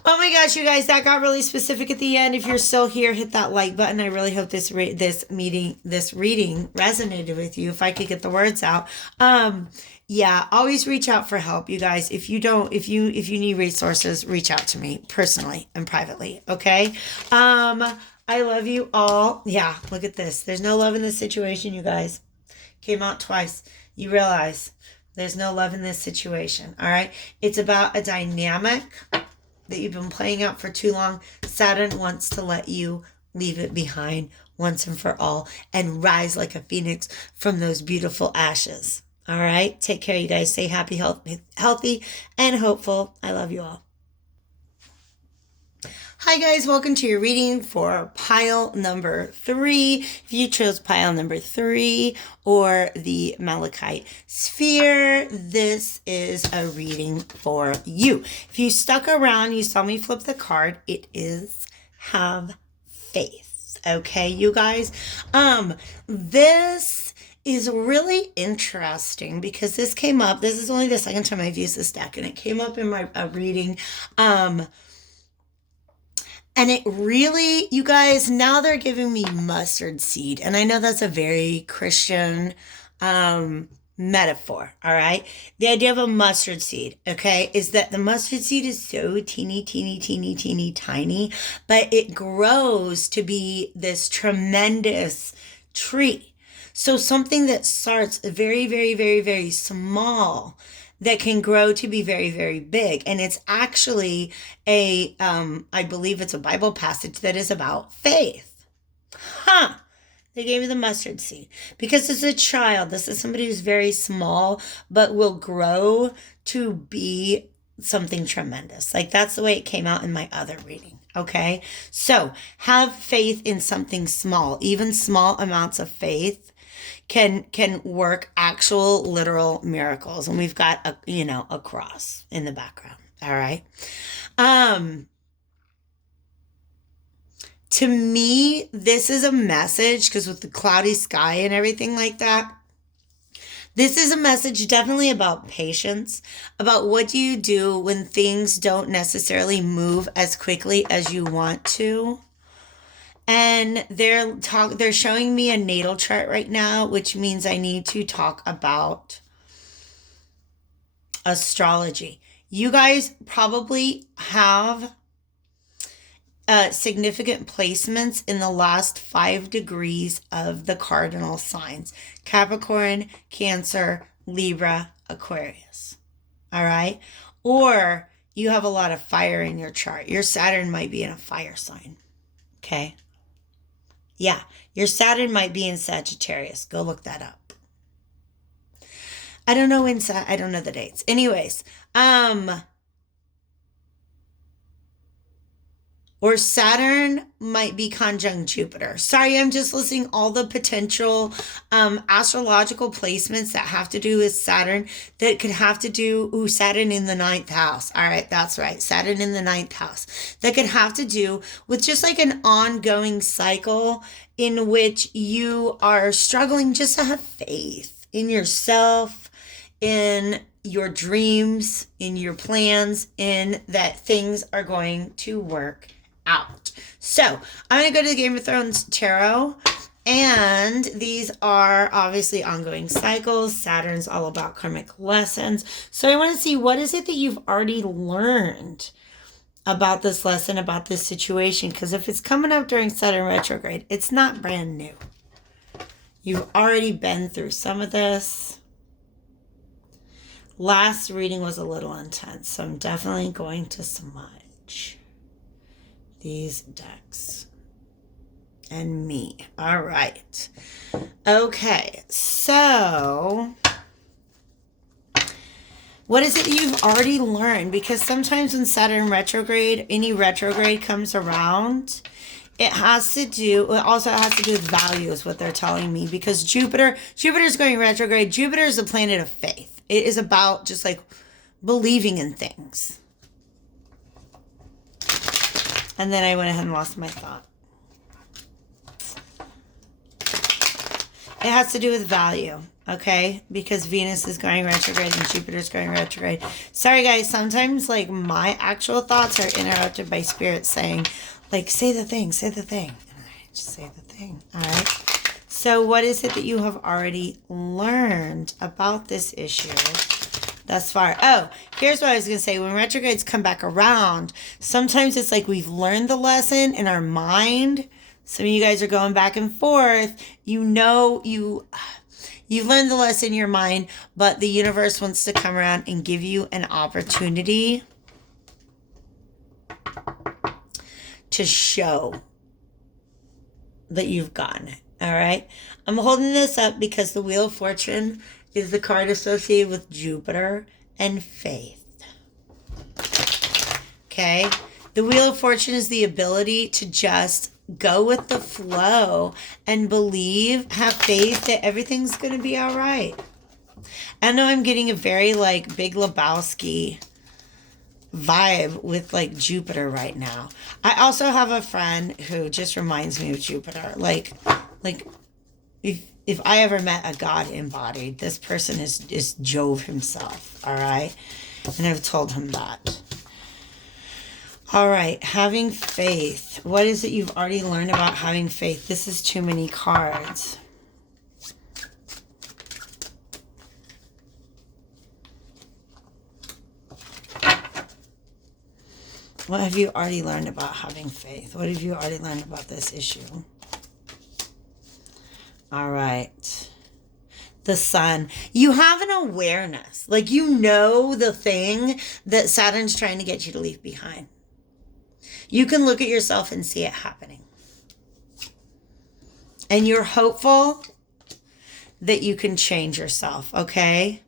Oh my gosh, you guys, that got really specific at the end. If you're still here, hit that like button. I really hope this reading resonated with you. If I could get the words out. Yeah, always reach out for help, you guys. If you need resources, reach out to me personally and privately, okay? I love you all. Yeah, look at this. There's no love in this situation, you guys. Came out twice. You realize there's no love in this situation, all right? It's about a dynamic that you've been playing out for too long. Saturn wants to let you leave it behind once and for all and rise like a phoenix from those beautiful ashes. All right? Take care, you guys. Stay happy, healthy, and hopeful. I love you all. Hi guys, welcome to your reading for pile number 3. If you chose pile number 3 or the Malachite sphere, this is a reading for you. If you stuck around, you saw me flip the card, it is have faith. Okay, you guys? This is really interesting because this came up, this is only the second time I've used this deck, and it came up in my reading. And it really, you guys, now they're giving me mustard seed. And I know that's a very Christian metaphor, all right? The idea of a mustard seed, okay, is that the mustard seed is so teeny, teeny, teeny, teeny, tiny, but it grows to be this tremendous tree. So something that starts very, very, very, very small that can grow to be very, very big. And it's actually I believe it's a Bible passage that is about faith. Huh. They gave me the mustard seed because as a child, this is somebody who's very small, but will grow to be something tremendous. Like that's the way it came out in my other reading. Okay. So have faith in something small. Even small amounts of faith can work actual literal miracles. And we've got a cross in the background. All right. To me, this is a message because with the cloudy sky and everything like that, this is a message definitely about patience, about what do you do when things don't necessarily move as quickly as you want to. And they're showing me a natal chart right now, which means I need to talk about astrology. You guys probably have significant placements in the last 5 degrees of the cardinal signs: Capricorn, Cancer, Libra, Aquarius. All right. Or you have a lot of fire in your chart. Your Saturn might be in a fire sign. Okay. Yeah. Your Saturn might be in Sagittarius. Go look that up. I don't know I don't know the dates. Anyways, or Saturn might be conjunct Jupiter. Sorry, I'm just listing all the potential astrological placements that have to do with Saturn, that could have to do, Saturn in the ninth house. All right, that's right. Saturn in the ninth house. That could have to do with just like an ongoing cycle in which you are struggling just to have faith in yourself, in your dreams, in your plans, in that things are going to work out. So I'm going to go to the Game of Thrones Tarot, and these are obviously ongoing cycles. Saturn's all about karmic lessons. So I want to see, what is it that you've already learned about this lesson, about this situation? Because if it's coming up during Saturn retrograde, it's not brand new. You've already been through some of this. Last reading was a little intense, so I'm definitely going to smudge these decks and me. All right. Okay, so what is it that you've already learned? Because sometimes when Saturn retrograde, any retrograde comes around, it also has to do with values, what they're telling me, because Jupiter's going retrograde. Jupiter is a planet of faith. It is about just like believing in things. And then I went ahead and lost my thought. It has to do with value, okay? Because Venus is going retrograde and Jupiter's going retrograde. Sorry, guys. Sometimes, like, my actual thoughts are interrupted by Spirit saying, like, say the thing. And I just say the thing, all right? So what is it that you have already learned about this issue thus far? Oh, here's what I was going to say. When retrogrades come back around, sometimes it's like we've learned the lesson in our mind. Some of you guys are going back and forth. You've learned the lesson in your mind, but the universe wants to come around and give you an opportunity to show that you've gotten it. All right. I'm holding this up because the Wheel of Fortune is the card associated with Jupiter and faith. Okay. The Wheel of Fortune is the ability to just go with the flow and believe, have faith that everything's going to be all right. I know I'm getting a very like Big Lebowski vibe with like Jupiter right now. I also have a friend who just reminds me of Jupiter. Like if I ever met a god embodied, this person is Jove himself. All right. And I've told him that. All right. Having faith. What is it you've already learned about having faith? This is too many cards. What have you already learned about having faith? What have you already learned about this issue? All right. The Sun. You have an awareness. Like, you know the thing that Saturn's trying to get you to leave behind. You can look at yourself and see it happening. And you're hopeful that you can change yourself, okay?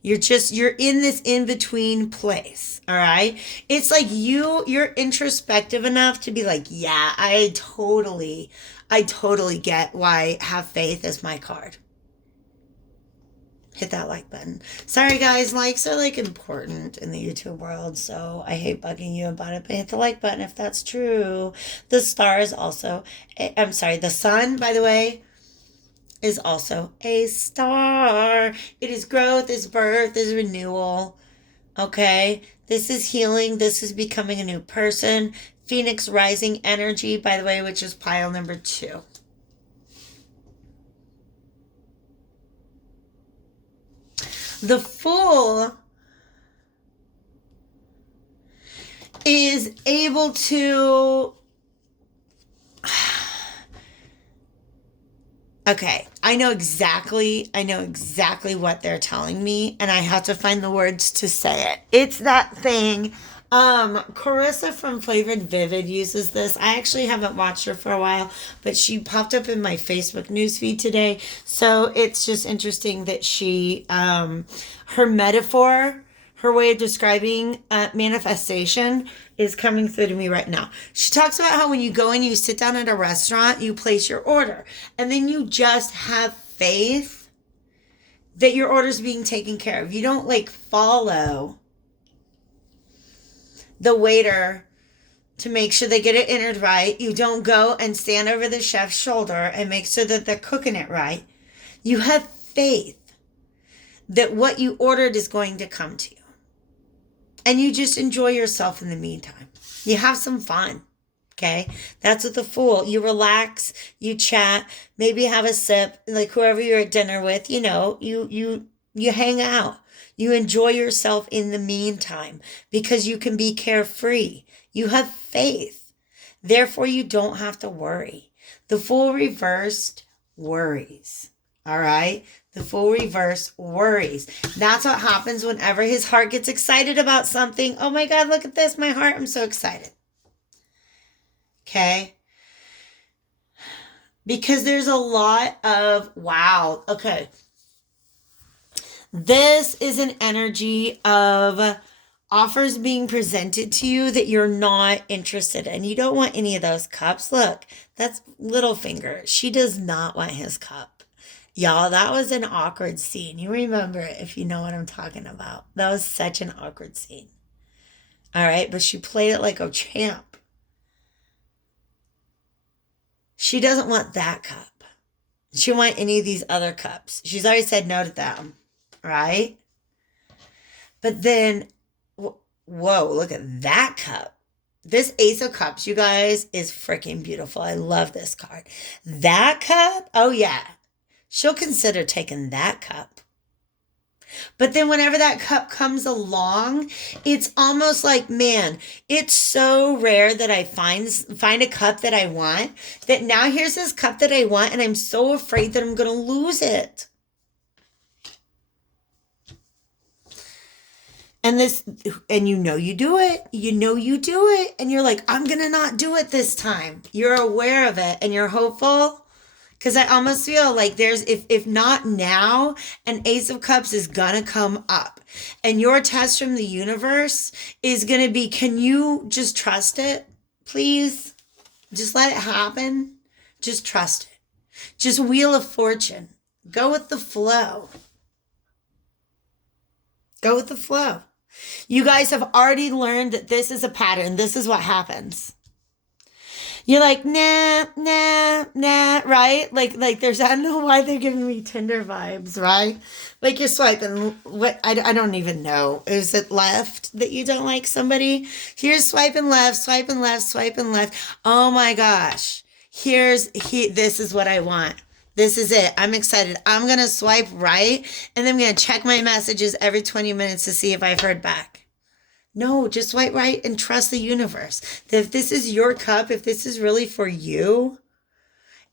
You're in this in-between place, all right? It's like you're introspective enough to be like, yeah, I totally get why have faith is my card. hit that like button. Sorry guys, likes are like important in the YouTube world, so I hate bugging you about it, but hit the like button if that's true. The star is also, I'm sorry, the sun, by the way, is also a star. It is growth, is birth, is renewal. Okay? This is healing. This is becoming a new person. Phoenix rising energy, by the way, which is pile number 2. The Fool is able to... Okay, I know exactly what they're telling me, and I have to find the words to say it. It's that thing. Carissa from Flavored Vivid uses this. I actually haven't watched her for a while, but she popped up in my Facebook newsfeed today. So it's just interesting that she, her metaphor, her way of describing manifestation is coming through to me right now. She talks about how when you go and you sit down at a restaurant, you place your order, and then you just have faith that your order's being taken care of. You don't like follow the waiter to make sure they get it entered right. You don't go and stand over the chef's shoulder and make sure that they're cooking it right. You have faith that what you ordered is going to come to you. And you just enjoy yourself in the meantime. You have some fun. Okay? That's what the Fool. You relax, you chat, maybe have a sip, like whoever you're at dinner with, you know, you hang out. You enjoy yourself in the meantime because you can be carefree. You have faith. Therefore, you don't have to worry. The Fool reversed worries. All right? The Fool reverse worries. That's what happens whenever his heart gets excited about something. Oh my God, look at this. My heart, I'm so excited. Okay? Because there's a lot of, wow. Okay. This is an energy of offers being presented to you that you're not interested in. You don't want any of those cups. Look, that's Littlefinger. She does not want his cup. Y'all, that was an awkward scene. You remember it if you know what I'm talking about. That was such an awkward scene. All right, but she played it like a champ. She doesn't want that cup. She won't want any of these other cups. She's already said no to them. Right? But then, whoa, look at that cup. This Ace of Cups, you guys, is freaking beautiful. I love this card. That cup, oh yeah. She'll consider taking that cup. But then whenever that cup comes along, it's almost like, man, it's so rare that I find a cup that I want, that now here's this cup that I want, and I'm so afraid that I'm going to lose it. And you know you do it. You know you do it. And you're like, I'm going to not do it this time. You're aware of it and you're hopeful. Because I almost feel like there's, if not now, an Ace of Cups is going to come up. And your test from the universe is going to be, can you just trust it? Please? Just let it happen. Just trust it. Just Wheel of Fortune. Go with the flow. Go with the flow. You guys have already learned that this is a pattern. This is what happens. You're like, nah, right? Like there's, I don't know why they're giving me Tinder vibes, right? Like you're swiping, what, I don't even know. Is it left that you don't like somebody? Here's swiping left, swiping left, swiping left. Oh my gosh. This is what I want. This is it. I'm excited. I'm going to swipe right, and then I'm going to check my messages every 20 minutes to see if I've heard back. No, just swipe right and trust the universe. That if this is your cup, if this is really for you,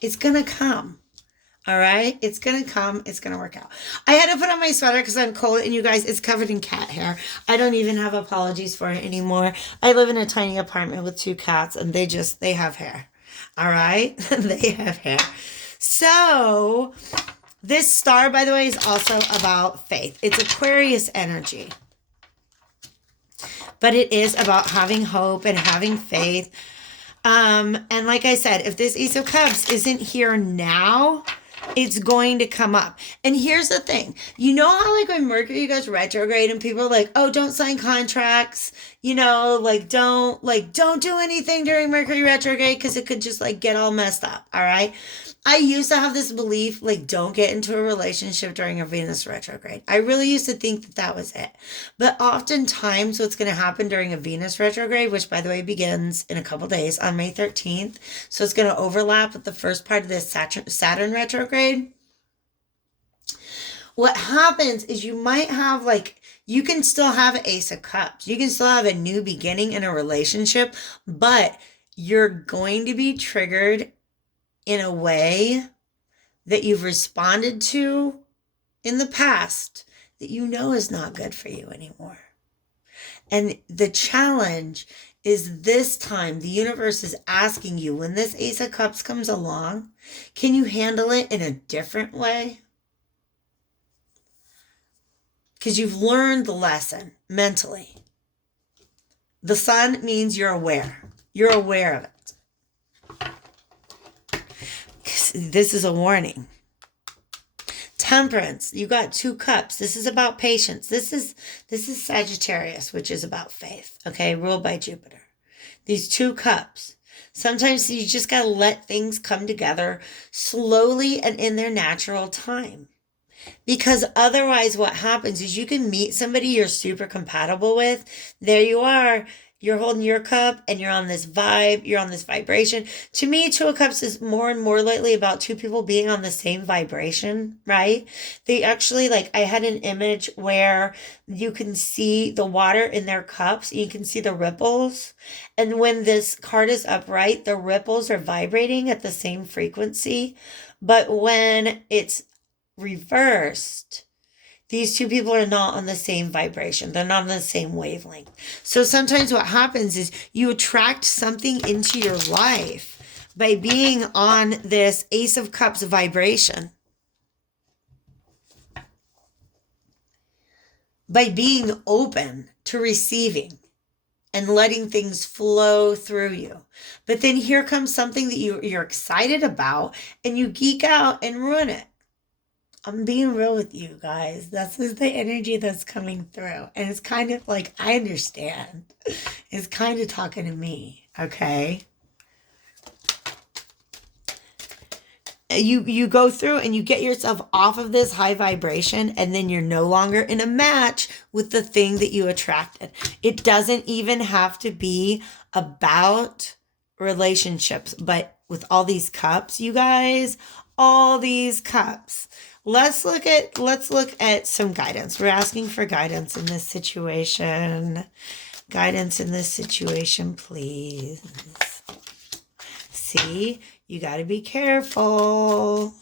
it's going to come. All right? It's going to come. It's going to work out. I had to put on my sweater because I'm cold, and you guys, it's covered in cat hair. I don't even have apologies for it anymore. I live in a tiny apartment with 2 cats, and they have hair. All right? They have hair. So this star, by the way, is also about faith. It's Aquarius energy. But it is about having hope and having faith. And like I said, if this Ace of Cups isn't here now, It's going to come up. And here's the thing. You know how like when Mercury goes retrograde and people are like, "Oh, don't sign contracts." Don't do anything during Mercury retrograde because it could just like get all messed up, all right? I used to have this belief like don't get into a relationship during a Venus retrograde. I really used to think that that was it. But oftentimes what's going to happen during a Venus retrograde, which by the way begins in a couple days on May 13th, so it's going to overlap with the first part of this Saturn retrograde. What happens is you might have like you can still have an Ace of Cups. You can still have a new beginning in a relationship, but you're going to be triggered in a way that you've responded to in the past that you know is not good for you anymore. And the challenge is this time the universe is asking you when this Ace of Cups comes along, can you handle it in a different way? Because you've learned the lesson mentally. The sun means you're aware. You're aware of it. This is a warning. Temperance, you got 2 cups. This is about patience. This is Sagittarius, which is about faith, okay, ruled by Jupiter. These 2 cups. Sometimes you just got to let things come together slowly and in their natural time. Because otherwise what happens is you can meet somebody you're super compatible with. There you are. You're holding your cup and you're on this vibe. You're on this vibration. To me, 2 of Cups is more and more lately about 2 people being on the same vibration, right? They actually, like, I had an image where you can see the water in their cups. You can see the ripples. And when this card is upright, the ripples are vibrating at the same frequency. But when it's reversed, these 2 people are not on the same vibration. They're not on the same wavelength. So sometimes what happens is you attract something into your life by being on this Ace of Cups vibration. By being open to receiving and letting things flow through you. But then here comes something that you're excited about and you geek out and ruin it. I'm being real with you guys. This is the energy that's coming through. And it's kind of like, I understand. It's kind of talking to me, okay? You go through and you get yourself off of this high vibration and then you're no longer in a match with the thing that you attracted. It doesn't even have to be about relationships, but with all these cups, you guys, all these cups. Let's look at some guidance. We're asking for guidance in this situation. Guidance in this situation, please. See, you got to be careful.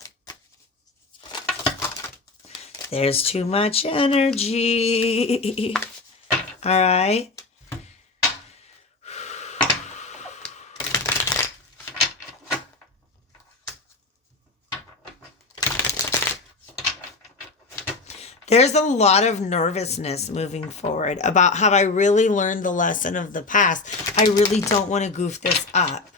There's too much energy. All right. There's a lot of nervousness moving forward about have I really learned the lesson of the past? I really don't want to goof this up.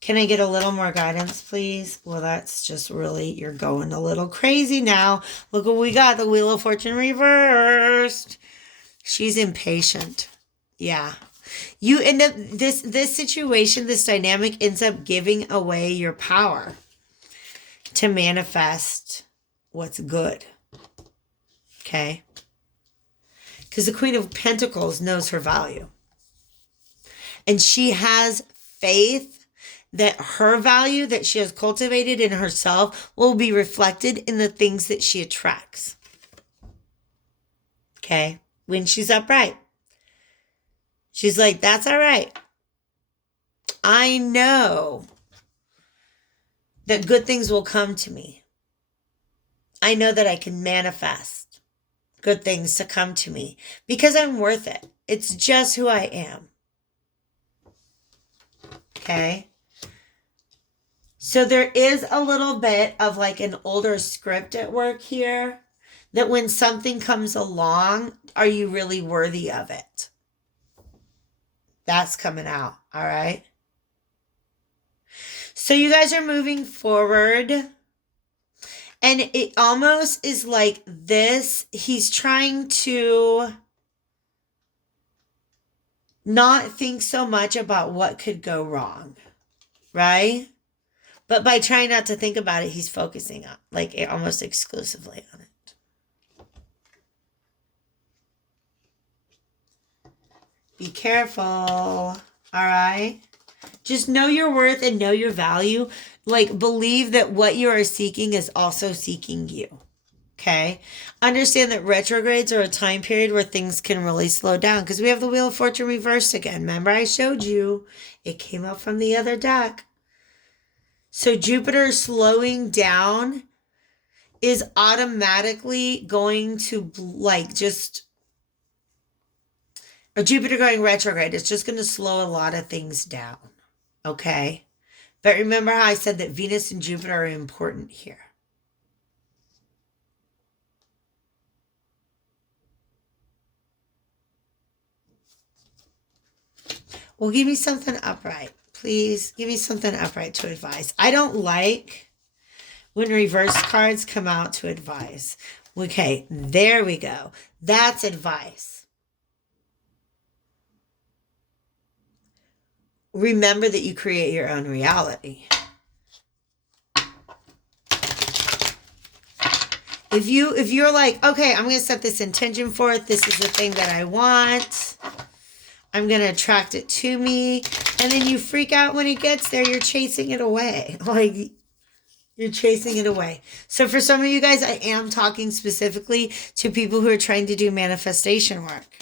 Can I get a little more guidance, please? Well, that's just really, you're going a little crazy now. Look what we got, the Wheel of Fortune reversed. She's impatient. Yeah. You end up, this situation, this dynamic ends up giving away your power to manifest what's good. Okay? Because the Queen of Pentacles knows her value. And she has faith that her value that she has cultivated in herself will be reflected in the things that she attracts. Okay? When she's upright. She's like, that's all right. I know that good things will come to me. I know that I can manifest good things to come to me because I'm worth it. It's just who I am. Okay? So there is a little bit of like an older script at work here that when something comes along, are you really worthy of it? That's coming out, all right? So you guys are moving forward And it almost is like this. He's trying to not think so much about what could go wrong, right? But by trying not to think about it, he's focusing on like almost exclusively on it. Be careful. All right. Just know your worth and know your value. Like, believe that what you are seeking is also seeking you. Okay. Understand that retrogrades are a time period where things can really slow down because we have the Wheel of Fortune reversed again. Remember, I showed you it came up from the other deck. So, Jupiter slowing down is automatically going to like just, or Jupiter going retrograde, it's just going to slow a lot of things down. Okay. But remember how I said that Venus and Jupiter are important here. Well, give me something upright. Please give me something upright to advise. I don't like when reverse cards come out to advise. Okay, there we go. That's advice. Remember that you create your own reality. If you're like, okay, I'm going to set this intention forth. This is the thing that I want. I'm going to attract it to me. And then you freak out when it gets there. You're chasing it away. Like, you're chasing it away. So for some of you guys, I am talking specifically to people who are trying to do manifestation work.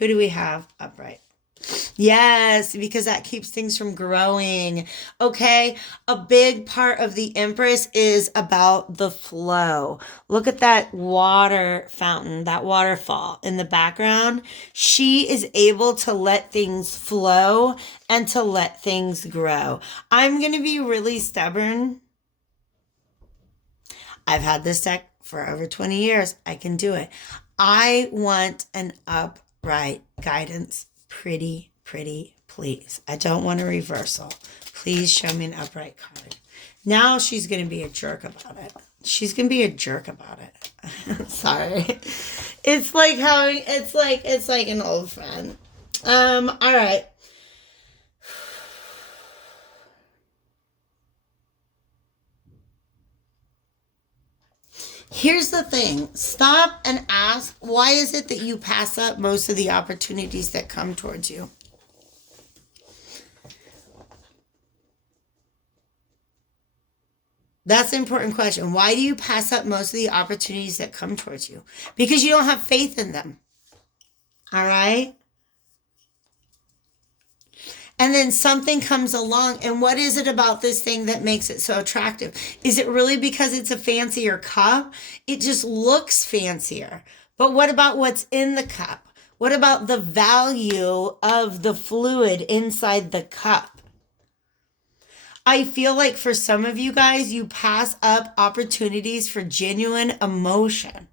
Who do we have upright? Yes, because that keeps things from growing. Okay, a big part of the Empress is about the flow. Look at that water fountain, that waterfall in the background. She is able to let things flow and to let things grow. I'm going to be really stubborn. I've had this deck for over 20 years. I can do it. I want an upright guidance. Pretty, please. I don't want a reversal. Please show me an upright card. Now she's going to be a jerk about it. She's going to be a jerk about it. Sorry. It's like it's like an old friend. All right. Here's the thing. Stop and ask, why is it that you pass up most of the opportunities that come towards you? That's an important question. Why do you pass up most of the opportunities that come towards you? Because you don't have faith in them. All right? And then something comes along, and what is it about this thing that makes it so attractive? Is it really because it's a fancier cup? It just looks fancier. But what about what's in the cup? What about the value of the fluid inside the cup? I feel like for some of you guys, you pass up opportunities for genuine emotion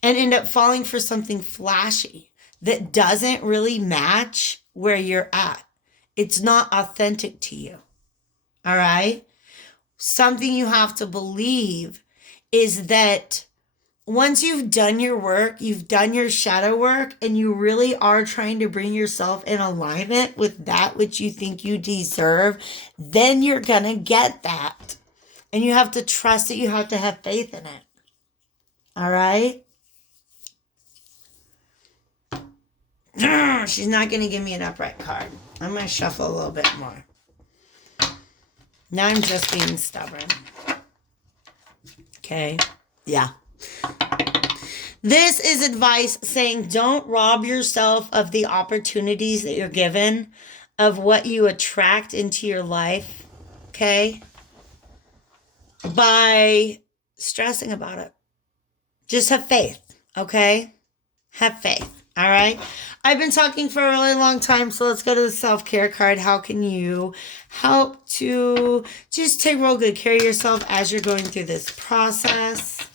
and end up falling for something flashy that doesn't really match where you're at. It's not authentic to you. All right? Something you have to believe is that once you've done your work, you've done your shadow work, and you really are trying to bring yourself in alignment with that which you think you deserve, then you're going to get that. And you have to trust it. You have to have faith in it. All right? She's not going to give me an upright card. I'm going to shuffle a little bit more. Now I'm just being stubborn. Okay. Yeah. This is advice saying don't rob yourself of the opportunities that you're given, of what you attract into your life. Okay. By stressing about it. Just have faith. Okay. Have faith. All right. I've been talking for a really long time, so let's go to the self-care card. How can you help to just take real good care of yourself as you're going through this process?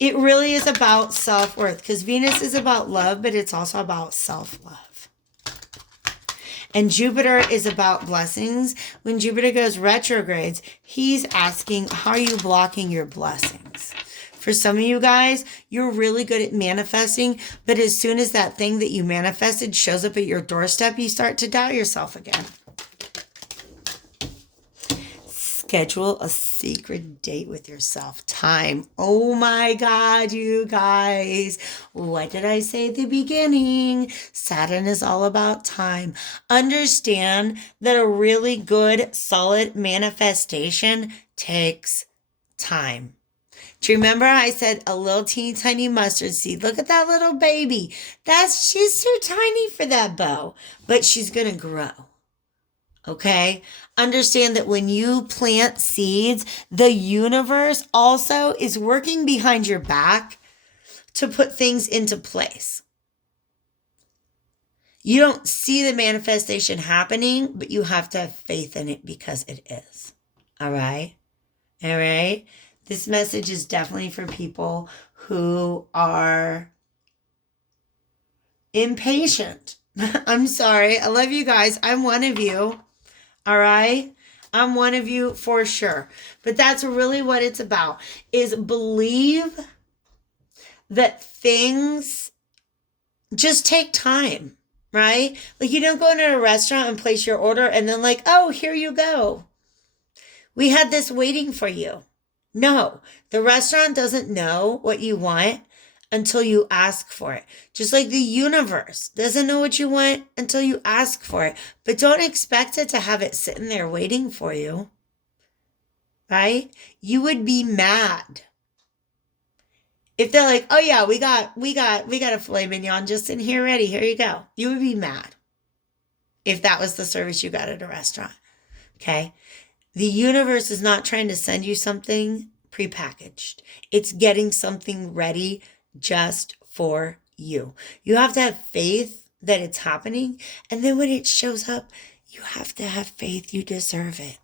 It really is about self-worth because Venus is about love, but it's also about self-love. And Jupiter is about blessings. When Jupiter goes retrogrades, he's asking, how are you blocking your blessings? For some of you guys, you're really good at manifesting, but as soon as that thing that you manifested shows up at your doorstep, you start to doubt yourself again. Schedule a secret date with yourself. Time. Oh my God, you guys. What did I say at the beginning? Saturn is all about time. Understand that a really good, solid manifestation takes time. Do you remember I said a little teeny tiny mustard seed? Look at that little baby. She's too tiny for that bow, but she's going to grow. Okay? Understand that when you plant seeds, the universe also is working behind your back to put things into place. You don't see the manifestation happening, but you have to have faith in it because it is. All right? All right? This message is definitely for people who are impatient. I'm sorry. I love you guys. I'm one of you. All right? I'm one of you for sure. But that's really what it's about, is believe that things just take time, right? Like you don't go into a restaurant and place your order and then like, oh, here you go. We had this waiting for you. No, the restaurant doesn't know what you want until you ask for it. Just like the universe doesn't know what you want until you ask for it. But don't expect it to have it sitting there waiting for you. Right? You would be mad if they're like, "Oh yeah, we got a filet mignon just in here ready. Here you go." You would be mad if that was the service you got at a restaurant. Okay? The universe is not trying to send you something prepackaged. It's getting something ready just for you. You have to have faith that it's happening. And then when it shows up, you have to have faith you deserve it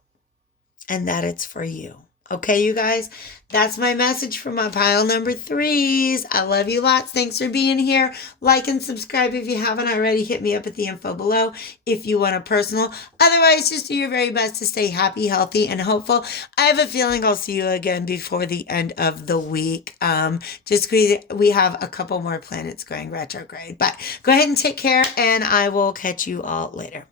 and that it's for you. Okay, you guys, that's my message for my pile number 3s. I love you lots. Thanks for being here. Like and subscribe if you haven't already. Hit me up at the info below if you want a personal. Otherwise, just do your very best to stay happy, healthy, and hopeful. I have a feeling I'll see you again before the end of the week. Just we have a couple more planets going retrograde. But go ahead and take care, and I will catch you all later.